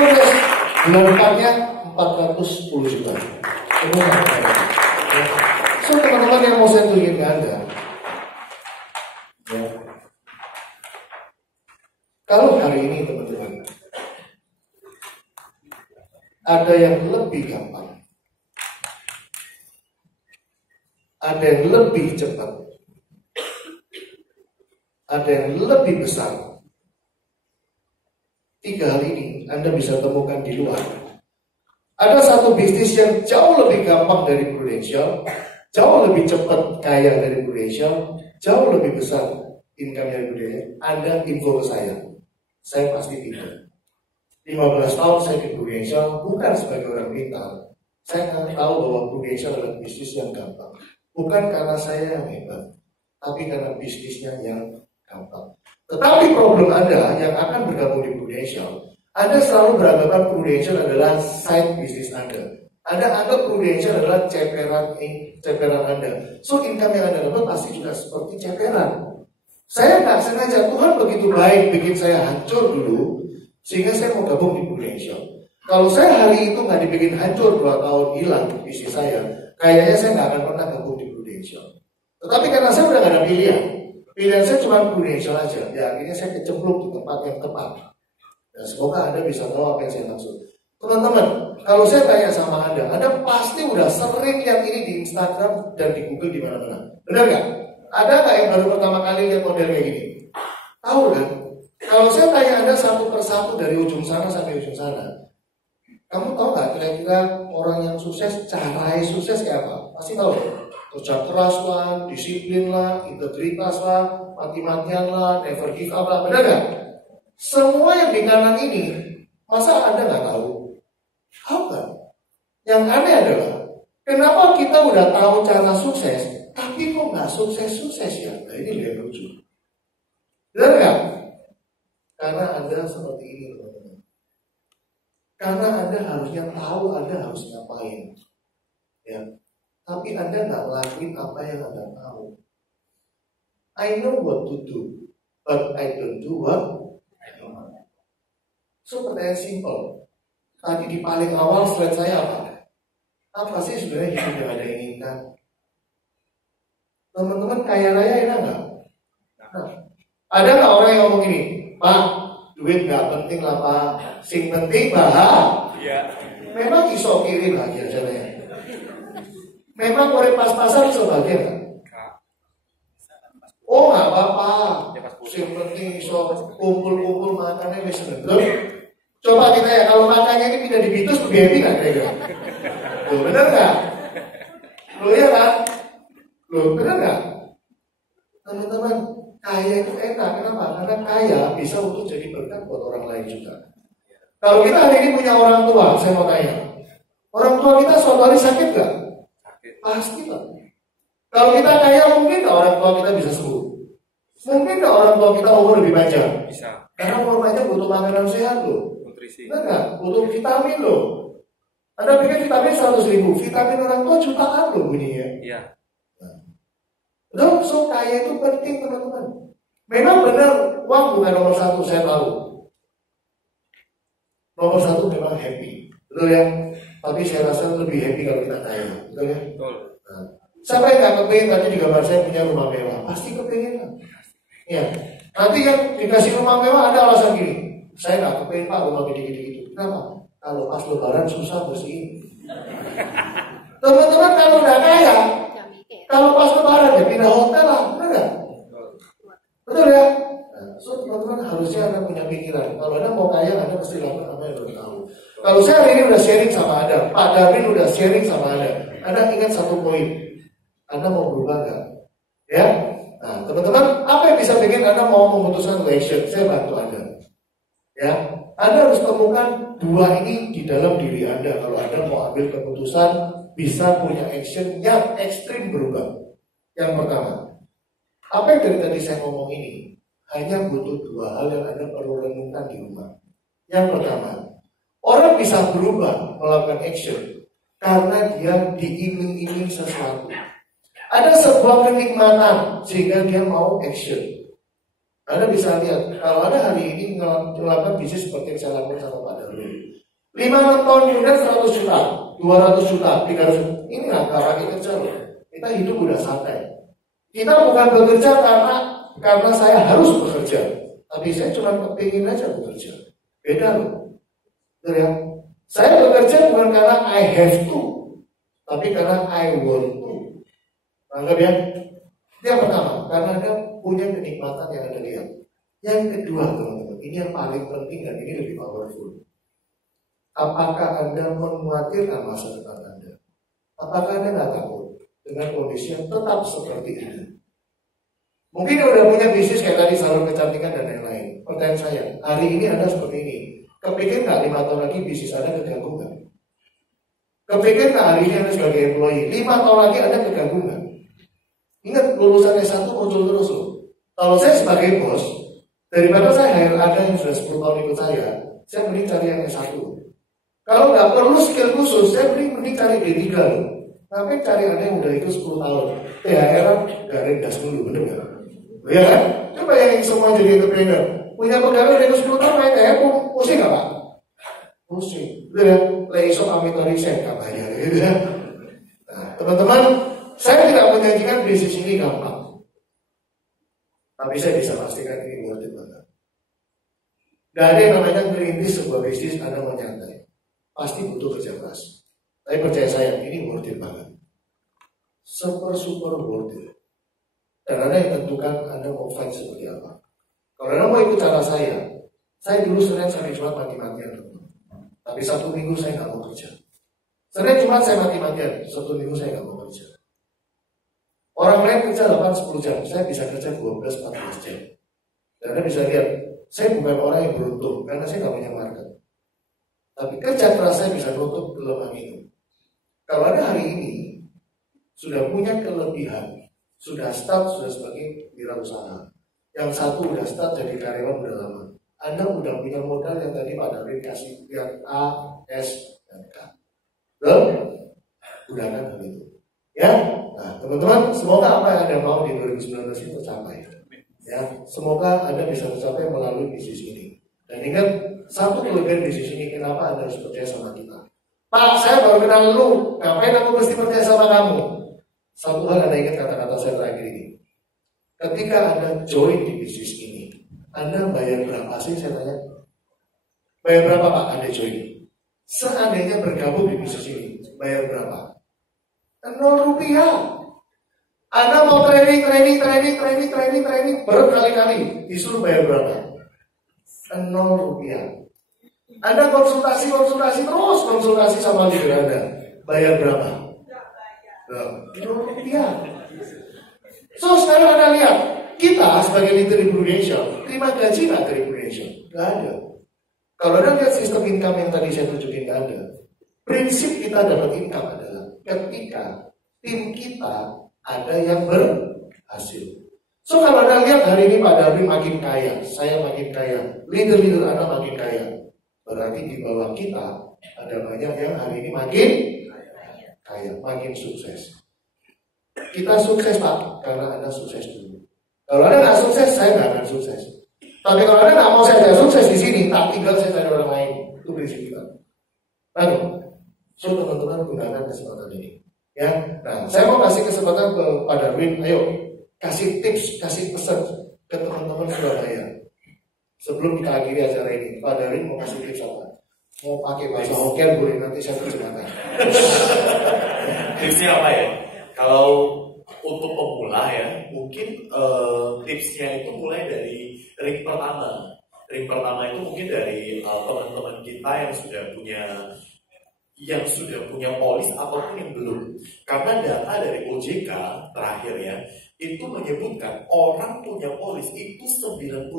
bulan 4-nya 410 juta. Ya. So teman-teman yang mau saya tunjukin ke Anda, ya. Kalau hari ini teman-teman ada yang lebih gampang, ada yang lebih cepat, ada yang lebih besar. 3 hal ini Anda bisa temukan di luar. Ada satu bisnis yang jauh lebih gampang dari Prudential, jauh lebih cepat kaya dari Prudential, jauh lebih besar income dari Prudential. Anda info ke saya pasti tidak. 15 tahun saya di Prudential bukan sebagai orang pintar. Saya tahu bahwa Prudential adalah bisnis yang gampang. Bukan karena saya yang hebat, tapi karena bisnisnya yang gampang. Tetapi problem Anda yang akan bergabung di Prudential, Anda selalu beranggapan Prudential adalah side bisnis Anda. Anda anggap Prudential adalah ceperan Anda. So income yang Anda dapat pasti juga seperti ceperan. Saya nggak sengaja, Tuhan begitu baik bikin saya hancur dulu, sehingga saya mau gabung di Prudential. Kalau saya hari itu nggak dibikin hancur 2 tahun hilang bisnis saya, kayaknya saya nggak akan pernah gabung di Prudential. Tetapi karena saya udah nggak ada pilihan saya cuma Prudential aja. Ya akhirnya saya kecemplung di tempat yang tepat. Dan semoga Anda bisa tahu apa yang saya maksud. Teman-teman, kalau saya tanya sama Anda pasti udah sering lihat ini di Instagram dan di Google di mana-mana. Benar nggak? Ada nggak yang baru pertama kali lihat model kayak gini? Tahu kan? Kalau saya tanya Anda satu persatu dari ujung sana sampai ujung sana, kamu tahu nggak kira-kira orang yang sukses, cara sukses kayak apa? Pasti tahu. Kerja keras lah, disiplin lah, integritas lah, mati-matian lah, never give up lah, benar nggak? Semua yang di kanan ini, masa Anda nggak tahu? Tahu kan? Yang aneh adalah, kenapa kita udah tahu cara sukses, tapi kok nggak sukses-sukses ya? Nah ini yang lucu. Benar nggak? Karena Anda seperti ini, teman-teman. Karena Anda harusnya tahu Anda harus ngapain. Ya. Tapi Anda nggak lakuin apa yang Anda tahu. I know what to do, but I don't do what I don't know. So pertanyaan simple. Tadi di paling awal slide saya apa? Apa sih sebenarnya hidup yang Anda inginkan? Teman-teman kaya raya enak nggak? Nah, ada nggak orang yang ngomong gini, Pak, duit nggak penting lah Pak, sing penting bahagia. Memang iso kiri bahagia caranya. Memang orang pas-pasan iso bahagia kan? Oh nggak apa-apa, sing penting iso kumpul-kumpul makannya bisa betul. Coba kita ya, kalau makannya ini tidak dibitus, lebih happy nggak kira-kira? Loh bener nggak? Loh ya kan? Loh bener nggak? Teman-teman, kaya itu enak, kenapa? Karena kaya bisa untuk jadi berkat buat orang lain juga. Kalau kita hari ini punya orang tua, saya mau tanya, orang tua kita suatu hari sakit nggak? Pasti lah. Kalau kita kaya, mungkin nggak orang tua kita bisa sembuh? Mungkin nggak orang tua kita umur lebih panjang? Bisa. Karena umur panjang butuh makanan sehat loh. Nutrisi. Benar nggak? Butuh vitamin loh. Anda pikir vitamin 100.000, vitamin orang tua jutaan loh bunyinya. Iya. Loh, so kaya itu penting teman-teman. Memang benar uang bukan nomor 1, saya tahu. Nomor 1 memang happy, betul ya. Tapi saya rasa lebih happy kalau kita kaya, betul ya. Betul. Nah, Siapa yang nggak kepingin tadi di gambar saya punya rumah mewah? Pasti kepingin kan? Ya. Nanti kan dikasih rumah mewah ada alasan gini. Saya nggak kepingin Pak rumah gini-gini. Kenapa? Kalau pas lebaran susah bersihin. Teman-teman kalau udah kaya, kalau pas lebaran ya pindah hotel lah, benar nggak? Betul ya? Nah, so teman-teman harusnya Anda punya pikiran. Kalau Anda mau kaya, Anda mesti lakukan apa yang Anda tahu. Kalau saya hari ini udah sharing sama Anda, Pak Darwin udah sharing sama Anda ingat satu poin. Anda mau berubah nggak? Ya? Nah, teman-teman, apa yang bisa bikin Anda mau memutuskan action? Saya bantu Anda. Ya, Anda harus temukan dua ini di dalam diri Anda. Kalau Anda mau ambil keputusan, bisa punya action yang ekstrim berubah. Yang pertama, apa yang dari tadi saya ngomong ini hanya butuh dua hal yang Anda perlu renungkan di rumah. Yang pertama, orang bisa berubah melakukan action karena dia diiming-iming sesuatu. Ada sebuah kenikmatan sehingga dia mau action. Anda bisa lihat, kalau Anda hari ini melakukan bisnis seperti yang saya lakukan sama Pak Darwin, 5-6 tahun kemudian 100 juta, 200 juta, 300 juta. Ini nggak lagi kerja loh. Kita hidup udah santai. Kita bukan bekerja karena saya harus bekerja, tapi saya cuma pengen aja bekerja. Beda loh. Betul ya? Saya bekerja bukan karena I have to, tapi karena I want to. Anggap ya. Yang pertama, karena Anda punya kenikmatan yang Anda lihat. Yang kedua, teman-teman, ini yang paling penting dan ini lebih powerful. Apakah Anda mengkhawatirkan masa depan Anda? Apakah Anda nggak takut dengan kondisi yang tetap seperti ini? Mungkin udah punya bisnis kayak tadi, salon kecantikan dan lain-lain. Pertanyaan saya, hari ini Anda seperti ini. Kepikir nggak 5 tahun lagi bisnis Anda keganggu nggak? Kepikir nggak hari ini Anda sebagai employee, 5 tahun lagi Anda keganggu nggak? Ingat, lulusan S1 muncul terus loh. Kalau saya sebagai bos, daripada saya hire Anda yang sudah 10 tahun ikut saya mending cari yang S1. Kalau nggak perlu skill khusus, saya mending cari D3 loh. Ngapain cari Anda yang udah ikut 10 tahun? THR nggak rendas dulu, bener nggak? Ya kan? Coba yang semua jadi entrepreneur. Punya pegawai udah ikut 10 tahun, naik THR, pusing nggak Pak? Pusing. Udah ya, leisok amitori saya nggak bayar gitu ya. Nah, teman-teman, saya tidak menjanjikan bisnis ini gampang, tapi saya bisa pastikan ini worth it banget. Gak ada yang namanya merintis sebuah bisnis Anda menyantai, pasti butuh kerja keras. Tapi percaya saya, ini worth it banget, super worth it. Dan Anda yang tentukan Anda mau fight seperti apa. Kalau Anda mau ikut cara saya dulu Senin sampai Jumat mati-matian, tapi Sabtu Minggu saya nggak mau kerja. Senin Jumat saya mati-matian, Sabtu Minggu saya nggak mau kerja. Orang lain kerja 8-10 jam, saya bisa kerja 12-14 jam. Dan Anda bisa lihat, saya bukan orang yang beruntung, karena saya nggak punya market. Tapi kerja keras saya bisa nutup kelemahan itu. Kalau Anda hari ini sudah punya kelebihan, sudah start, sudah sebagai wirausaha. Yang satu udah start jadi karyawan udah lama. Anda udah punya modal yang tadi Pak Darwin kasih, yang A, S, dan K. Belum? Gunakan hal itu. Ya, nah teman-teman, semoga apa yang Anda mau di 2019 itu tercapai. Ya, semoga Anda bisa tercapai melalui bisnis ini. Dan ingat, satu kelebihan bisnis ini, kenapa Anda harus percaya sama kita? Pak, saya baru kenal lu, ngapain aku mesti percaya sama kamu? Satu hal Anda ingat kata-kata saya terakhir ini. Ketika Anda join di bisnis ini, Anda bayar berapa sih? Saya tanya. Bayar berapa Pak Anda join? Seandainya bergabung di bisnis ini, bayar berapa? 0 rupiah. Anda mau training berkali-kali, disuruh bayar berapa? 0 rupiah. Anda konsultasi terus sama leader Anda, bayar berapa? 0 rupiah. So sekarang Anda lihat, kita sebagai leader Prudential, terima gaji nggak dari Prudential? Nggak ada. Kalau Anda lihat sistem income yang tadi saya tunjukin ke Anda, prinsip kita dapat income adalah ketika tim kita ada yang berhasil. So kalau Anda lihat hari ini Pak Darwin makin kaya, saya makin kaya, leader-leader Anda makin kaya, berarti di bawah kita ada banyak yang hari ini makin kaya, makin sukses. Kita sukses Pak, karena Anda sukses dulu. Kalau Anda nggak sukses, saya nggak akan sukses. Tapi kalau Anda nggak mau saya sukses di sini, tak tinggal saya cari orang lain. Itu prinsip kita. Lalu, so teman-teman gunakan kesempatan ini. Ya, nah saya mau kasih kesempatan ke Pak Darwin, ayo kasih tips, kasih pesan ke teman-teman Surabaya. Sebelum kita akhiri acara ini, Pak Darwin mau kasih tips apa? Mau pakai bahasa Hokkien boleh, nanti saya terjemahkan. Tipsnya apa ya? Kalau untuk pemula ya, mungkin tipsnya itu mulai dari ring pertama. Ring pertama itu mungkin dari teman-teman kita yang sudah punya polis ataupun yang belum. Karena data dari OJK terakhir ya, itu menyebutkan orang punya polis itu 90%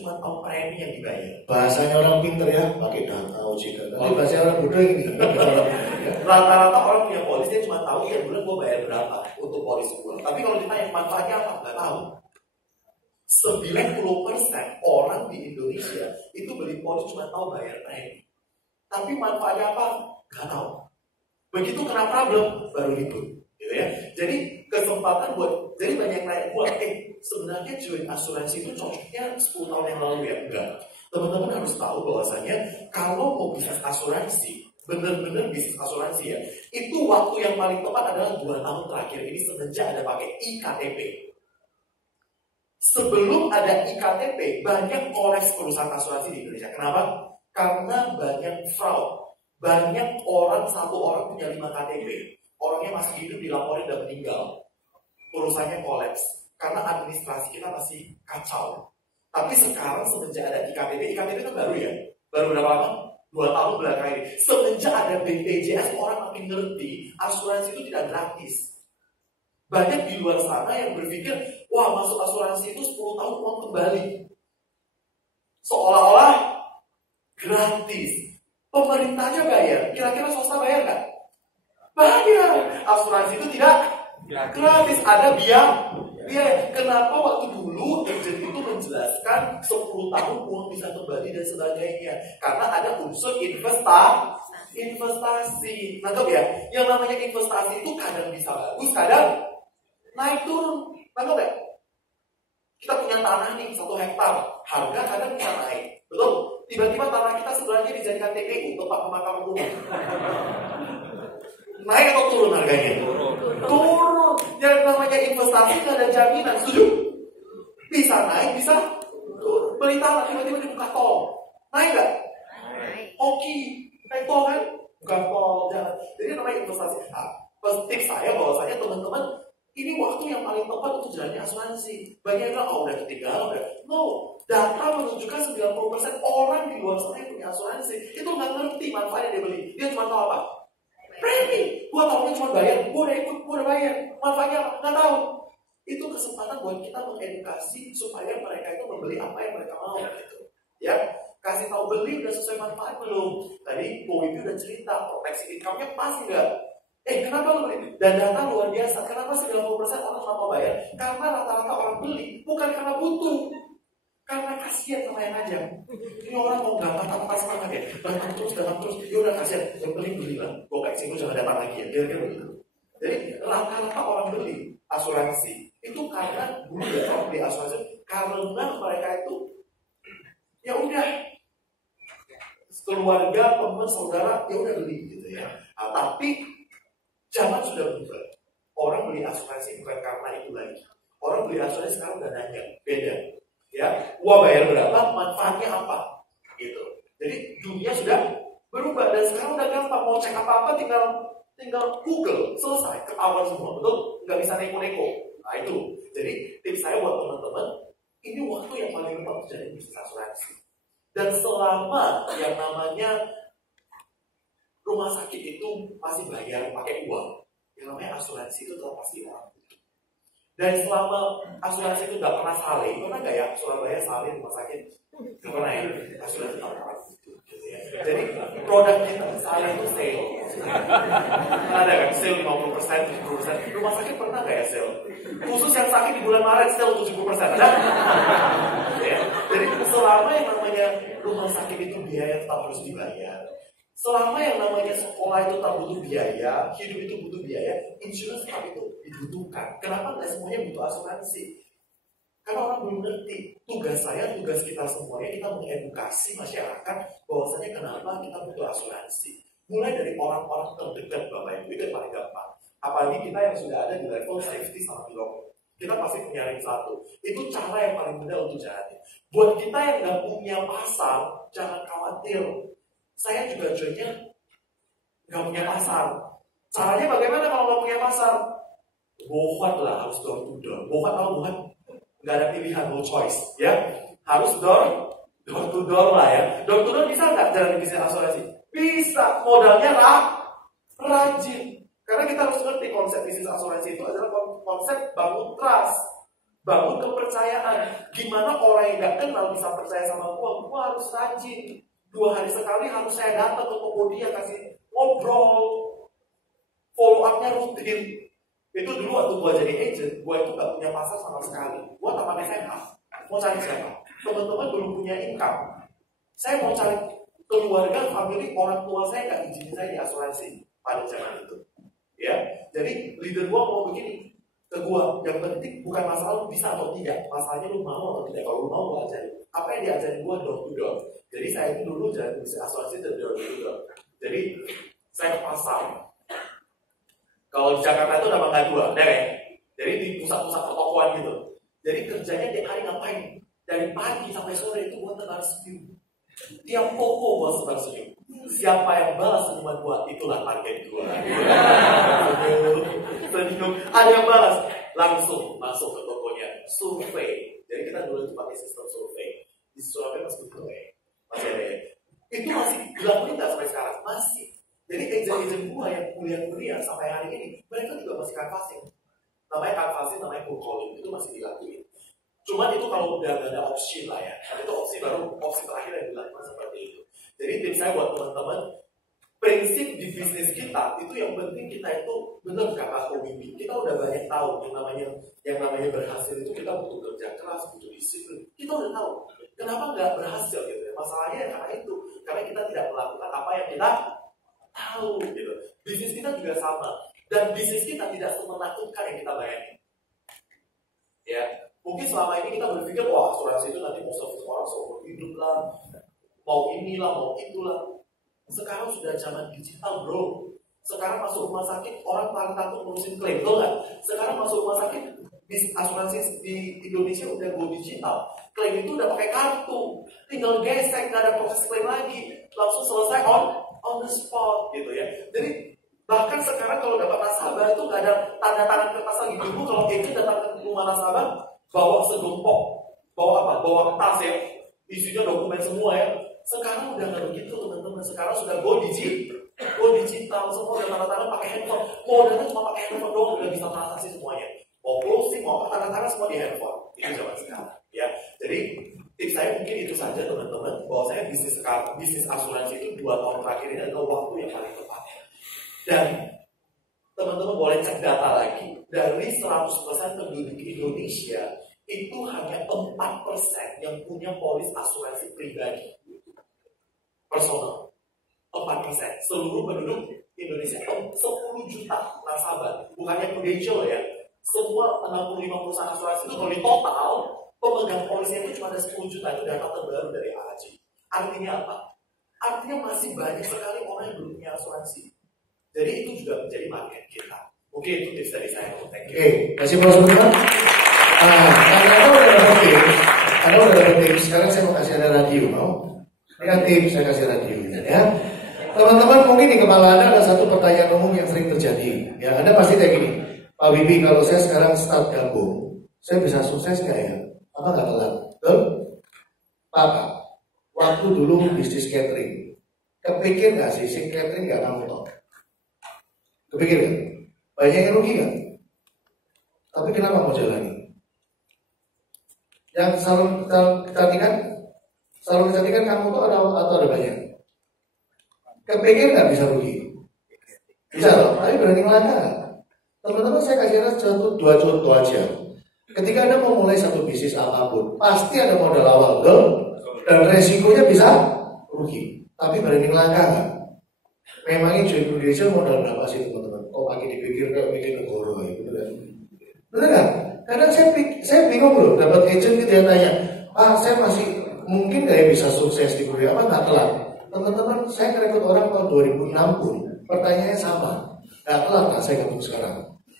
cuma tahu premi yang dibayar. Bahasanya orang pinter ya, pakai data OJK. Tapi bahasa orang bodoh ini. Rata-rata orang punya polis dia cuma tahu ya bulan gue bayar berapa untuk polis gue. Tapi kalau ditanya manfaatnya apa, nggak tahu. 90% orang di Indonesia itu beli polis cuma tahu bayar premi. Tapi manfaatnya apa? Nggak tahu. Begitu kena problem baru ribut, gitu ya. Jadi kesempatan jadi banyak yang nanya buat, sebenarnya join asuransi itu cocoknya 10 tahun yang lalu ya? Enggak. Teman-teman harus tahu bahwasanya kalau mau bisnis asuransi, benar-benar bisnis asuransi ya, itu waktu yang paling tepat adalah 2 tahun terakhir ini semenjak ada pakai IKTP. Sebelum ada IKTP, banyak kolaps perusahaan asuransi di Indonesia. Kenapa? Karena banyak fraud. Banyak satu orang punya 5 KTP. Orangnya masih hidup, dilaporin dan meninggal. Perusahaannya kolaps. Karena administrasi kita masih kacau. Tapi sekarang semenjak ada IKTP kan baru ya. Baru berapa lama? 2 tahun belakang ini. Semenjak ada BPJS, orang makin ngerti asuransi itu tidak gratis. Banyak di luar sana yang berpikir, wah masuk asuransi itu 10 tahun uang kembali. Seolah-olah gratis. Pemerintahnya bayar, kira-kira swasta bayar nggak? Bayar. Asuransi itu tidak gratis, ada biaya. Kenapa waktu dulu agent itu menjelaskan 10 tahun uang bisa kembali dan sebagainya? Karena ada unsur investasi. Nangkep ya? Yang namanya investasi itu kadang bisa bagus, kadang naik turun. Nangkep ya? Kita punya tanah nih 1 hektar, harga kadang bisa naik, betul? Tiba-tiba tanah kita sebenarnya dijadikan TPU, tempat pemakaman umum. Naik atau turun harganya? Turun. Yang namanya investasi itu ada jaminan, setuju? Bisa naik, bisa turun. Beli tanah, tiba-tiba dibuka tol. Naik nggak? Oke, naik tol kan? Bukan tol, jangan. Jadi namanya investasi. Nah, tips saya bahwasanya teman-teman, ini waktu yang paling tepat untuk jalannya asuransi. Banyak yang bilang, udah ketinggalan, udah. No, data menunjukkan 90% orang di luar sana yang punya asuransi itu nggak ngerti manfaatnya dia beli. Dia cuma tahu apa? Premi. Gua tahunya cuma bayar, gua udah ikut, gua udah bayar. Manfaatnya apa? Nggak tahu. Itu kesempatan buat kita mengedukasi supaya mereka itu membeli apa yang mereka mau. Gitu. Ya, kasih tahu beli udah sesuai manfaat belum? Tadi Bu Wibi udah cerita proteksi income-nya pas nggak? Kenapa lo beli? Dan data luar biasa. Kenapa 90% orang cuma mau bayar? Karena rata-rata orang beli bukan karena butuh, karena kasihan sama yang ngajak. Ini orang mau gampang tanpa semangat ya, datang terus, ya udah kasihan. Yang penting beli lah. Gue kayak sini jangan datang lagi ya. Kira-kira begitu. Jadi rata-rata orang beli asuransi itu karena dulu ya orang beli asuransi karena mereka itu ya udah keluarga, teman, saudara ya udah beli gitu ya. Nah, tapi zaman sudah berubah. Orang beli asuransi bukan karena itu lagi. Orang beli asuransi sekarang udah nanya, beda. Ya, gua bayar berapa, manfaatnya apa? Gitu. Jadi dunia sudah berubah dan sekarang udah gampang mau cek apa-apa tinggal Google, selesai, ketahuan semua, betul? Nggak bisa neko-neko. Nah itu. Jadi tips saya buat teman-teman, ini waktu yang paling tepat jadi bisnis asuransi. Dan selama yang namanya rumah sakit itu masih bayar pakai uang, yang namanya asuransi itu tetap pasti orang. Dan selama asuransi itu tidak pernah saleh, pernah nggak ya Surabaya saleh rumah sakit? Nggak pernah ya, asuransi tak pernah. Jadi produk kita saleh itu sale. Ada kan sale 50%, 70%. Rumah sakit pernah nggak ya sale? Khusus yang sakit di bulan Maret sale 70%. Ada? Ya. Jadi selama yang namanya rumah sakit itu biaya tetap harus dibayar. Selama yang namanya sekolah itu tak butuh biaya, hidup itu butuh biaya, insurance tetap itu dibutuhkan. Kenapa nggak semuanya butuh asuransi? Karena orang belum ngerti. Tugas kita semuanya, kita mengedukasi masyarakat bahwasanya kenapa kita butuh asuransi. Mulai dari orang-orang terdekat Bapak Ibu, itu yang paling gampang. Apalagi kita yang sudah ada di level safety sama pilot, kita pasti punya ring satu. Itu cara yang paling mudah untuk jalannya. Buat kita yang nggak punya pasar, jangan khawatir. Saya juga joinnya nggak punya pasar. Caranya bagaimana kalau nggak punya pasar? Bohot lah, harus door to door. Bohot tahu bukan? Nggak ada pilihan, no choice, ya. Harus door to door lah ya. Door to door bisa nggak jalan bisnis asuransi? Bisa, modalnya rajin. Karena kita harus ngerti konsep bisnis asuransi itu adalah konsep bangun trust, bangun kepercayaan. Gimana orang yang nggak kenal bisa percaya sama gua harus rajin. 2 hari sekali harus saya datang ke toko dia, kasih ngobrol, follow up-nya rutin. Itu dulu waktu gua jadi agent, gua itu nggak punya pasar sama sekali. Gua tamat SMA, mau cari siapa? Teman-teman belum punya income. Saya mau cari keluarga, family, orang tua saya nggak izinin saya di asuransi pada zaman itu. Ya, jadi leader gua mau begini ke gua, yang penting bukan masalah lu bisa atau tidak, masalahnya lu mau atau tidak. Kalau lu mau, gua ajarin. Apa yang diajarin gua door to door. Jadi saya itu dulu jadi bisnis asuransi dari door to door. Jadi saya ke pasar. Kalau di Jakarta itu nama nggak dua, ya. Jadi di pusat-pusat pertokoan gitu. Jadi kerjanya tiap hari ngapain? Dari pagi sampai sore itu gua tebar senyum. Tiap toko gua sebar senyum. Siapa yang balas senyuman gua, itulah target gua. Senyum. Ada yang balas, langsung masuk ke tokonya. Survei. Jadi kita dulu itu pakai sistem survei. Di Surabaya masih masih ada. Itu masih dilakukan nggak sampai sekarang? Masih. Jadi agent-agent gua yang kuliah sampai hari ini, mereka juga masih canvassing. Namanya canvassing, namanya cold calling. Itu masih dilakukan. Cuman itu kalau udah gak ada opsi lah ya. Itu opsi baru, opsi terakhir yang dilakukan seperti itu. Jadi tips saya buat teman-teman, prinsip di bisnis kita itu yang penting kita itu benar kata Kobibi. Kita udah banyak tahu yang namanya berhasil itu kita butuh kerja keras, butuh disiplin. Kita udah tahu. Kenapa nggak berhasil gitu ya? Masalahnya karena itu, karena kita tidak melakukan apa yang kita tahu gitu. Bisnis kita juga sama, dan bisnis kita tidak semenakutkan yang kita bayangin. Ya, mungkin selama ini kita berpikir wah asuransi itu nanti mau service orang seumur hidup lah, mau inilah, mau itulah. Sekarang sudah zaman digital bro. Sekarang masuk rumah sakit orang paling takut ngurusin klaim, betul nggak? Sekarang masuk rumah sakit bisnis asuransi di Indonesia udah go digital. Klaim itu udah pakai kartu, tinggal gesek, nggak ada proses klaim lagi, langsung selesai on the spot gitu ya. Jadi bahkan sekarang kalau dapat nasabah itu nggak ada tanda tangan kertas lagi. Dulu kalau agent datang ke rumah nasabah bawa segempok, bawa apa? Bawa tas ya, isinya dokumen semua ya. Sekarang udah nggak begitu teman-teman. Sekarang sudah go digital, semua udah tanda tangan pakai handphone. Mau datang cuma pakai handphone doang udah bisa transaksi semuanya. Mau closing, mau tanda tangan semua di handphone. Itu zaman sekarang ya. Jadi tips saya mungkin itu saja teman-teman. Bahwa saya bisnis asuransi itu 2 tahun terakhir ini adalah waktu yang paling tepat. Dan teman-teman boleh cek data lagi. Dari 100% penduduk Indonesia itu hanya 4% yang punya polis asuransi pribadi personal. 4%. Seluruh penduduk Indonesia 10 juta nasabah. Bukannya prudential ya. Semua 65 perusahaan asuransi itu kalau di total pemegang polisnya itu cuma ada 10 juta. Itu data terbaru dari AAJ. Artinya apa? Artinya masih banyak sekali orang yang belum punya asuransi. Jadi itu juga menjadi market kita. Mungkin itu tips dari saya. Thank you. Oke, kasih aplaus semua. Karena udah dapet tips. Sekarang saya mau kasih ada radio, mau? Ini tips saya kasih radio, ya. Teman-teman mungkin di kepala Anda ada satu pertanyaan umum yang sering terjadi. Ya, Anda pasti kayak gini, Pak Bibi, kalau saya sekarang start gabung, saya bisa sukses nggak ya? Apa nggak telat? Betul? Papa, waktu dulu bisnis catering, kepikir nggak sih catering nggak kamu tahu? Kepikir nggak? Banyak yang rugi nggak? Tapi kenapa mau jalani? Yang salon kecantikan kamu tuh ada atau ada banyak? Kepikir nggak bisa rugi? Bisa loh, tapi berani ngelanggar. Teman-teman saya kasih dua contoh aja. Ketika Anda mau mulai satu bisnis apapun, pasti ada modal awal, betul? Dan resikonya bisa rugi. Tapi berani ngelanggar nggak? Memangnya join Indonesia modal berapa sih teman-teman? Kok pagi dipikir kayak bikin negara gitu kan? Bener nggak? Kadang saya bingung loh, dapat agent gitu yang tanya, saya masih mungkin nggak bisa sukses di kuliah apa nggak telat? Teman-teman, saya ngerekrut orang tahun 2006 pun pertanyaannya sama. Nggak kelak nggak saya gabung sekarang.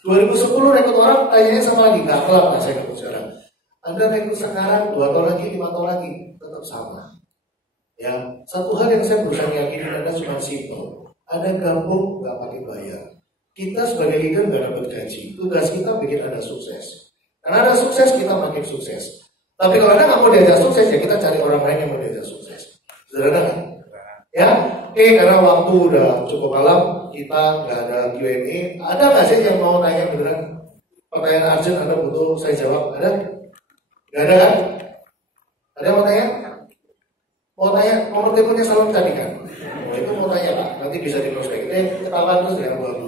2010 rekrut orang, tanyanya sama lagi, nggak kelak nggak saya gabung sekarang. Anda rekrut sekarang, 2 tahun lagi, 5 tahun lagi, tetap sama. Ya, satu hal yang saya berusaha yakinin Anda cuma simple. Anda gabung nggak pakai bayar. Kita sebagai leader nggak dapat gaji. Tugas kita bikin Anda sukses. Karena Anda sukses, kita makin sukses. Tapi kalau Anda nggak mau diajak sukses, ya kita cari orang lain yang mau diajak sukses. Sederhana kan? Ya, oke, karena waktu udah cukup malam, kita nggak ada Q&A. Ada nggak sih yang mau tanya beneran? Pertanyaan urgent Anda butuh saya jawab? Ada? Nggak ada kan? Ada yang mau tanya? Mau tanya, nomor teleponnya selalu tadi kan? Oh, itu mau tanya Pak, nanti bisa di prospek. Ketahuan terus dengan baru.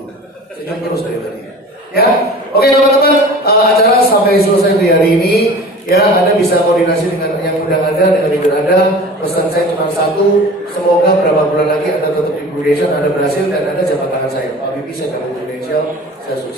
Senyum terus dari tadi. Ya, oke teman-teman, acara sampai selesai di hari ini. Ya, Anda bisa koordinasi dengan yang undang Anda, dengan leader Anda. Pesan saya cuma satu, semoga berapa bulan lagi Anda tetap di Blue Nation, Anda berhasil dan Anda jabat tangan saya. Pak Bibi, saya dari Blue Nation, saya sukses.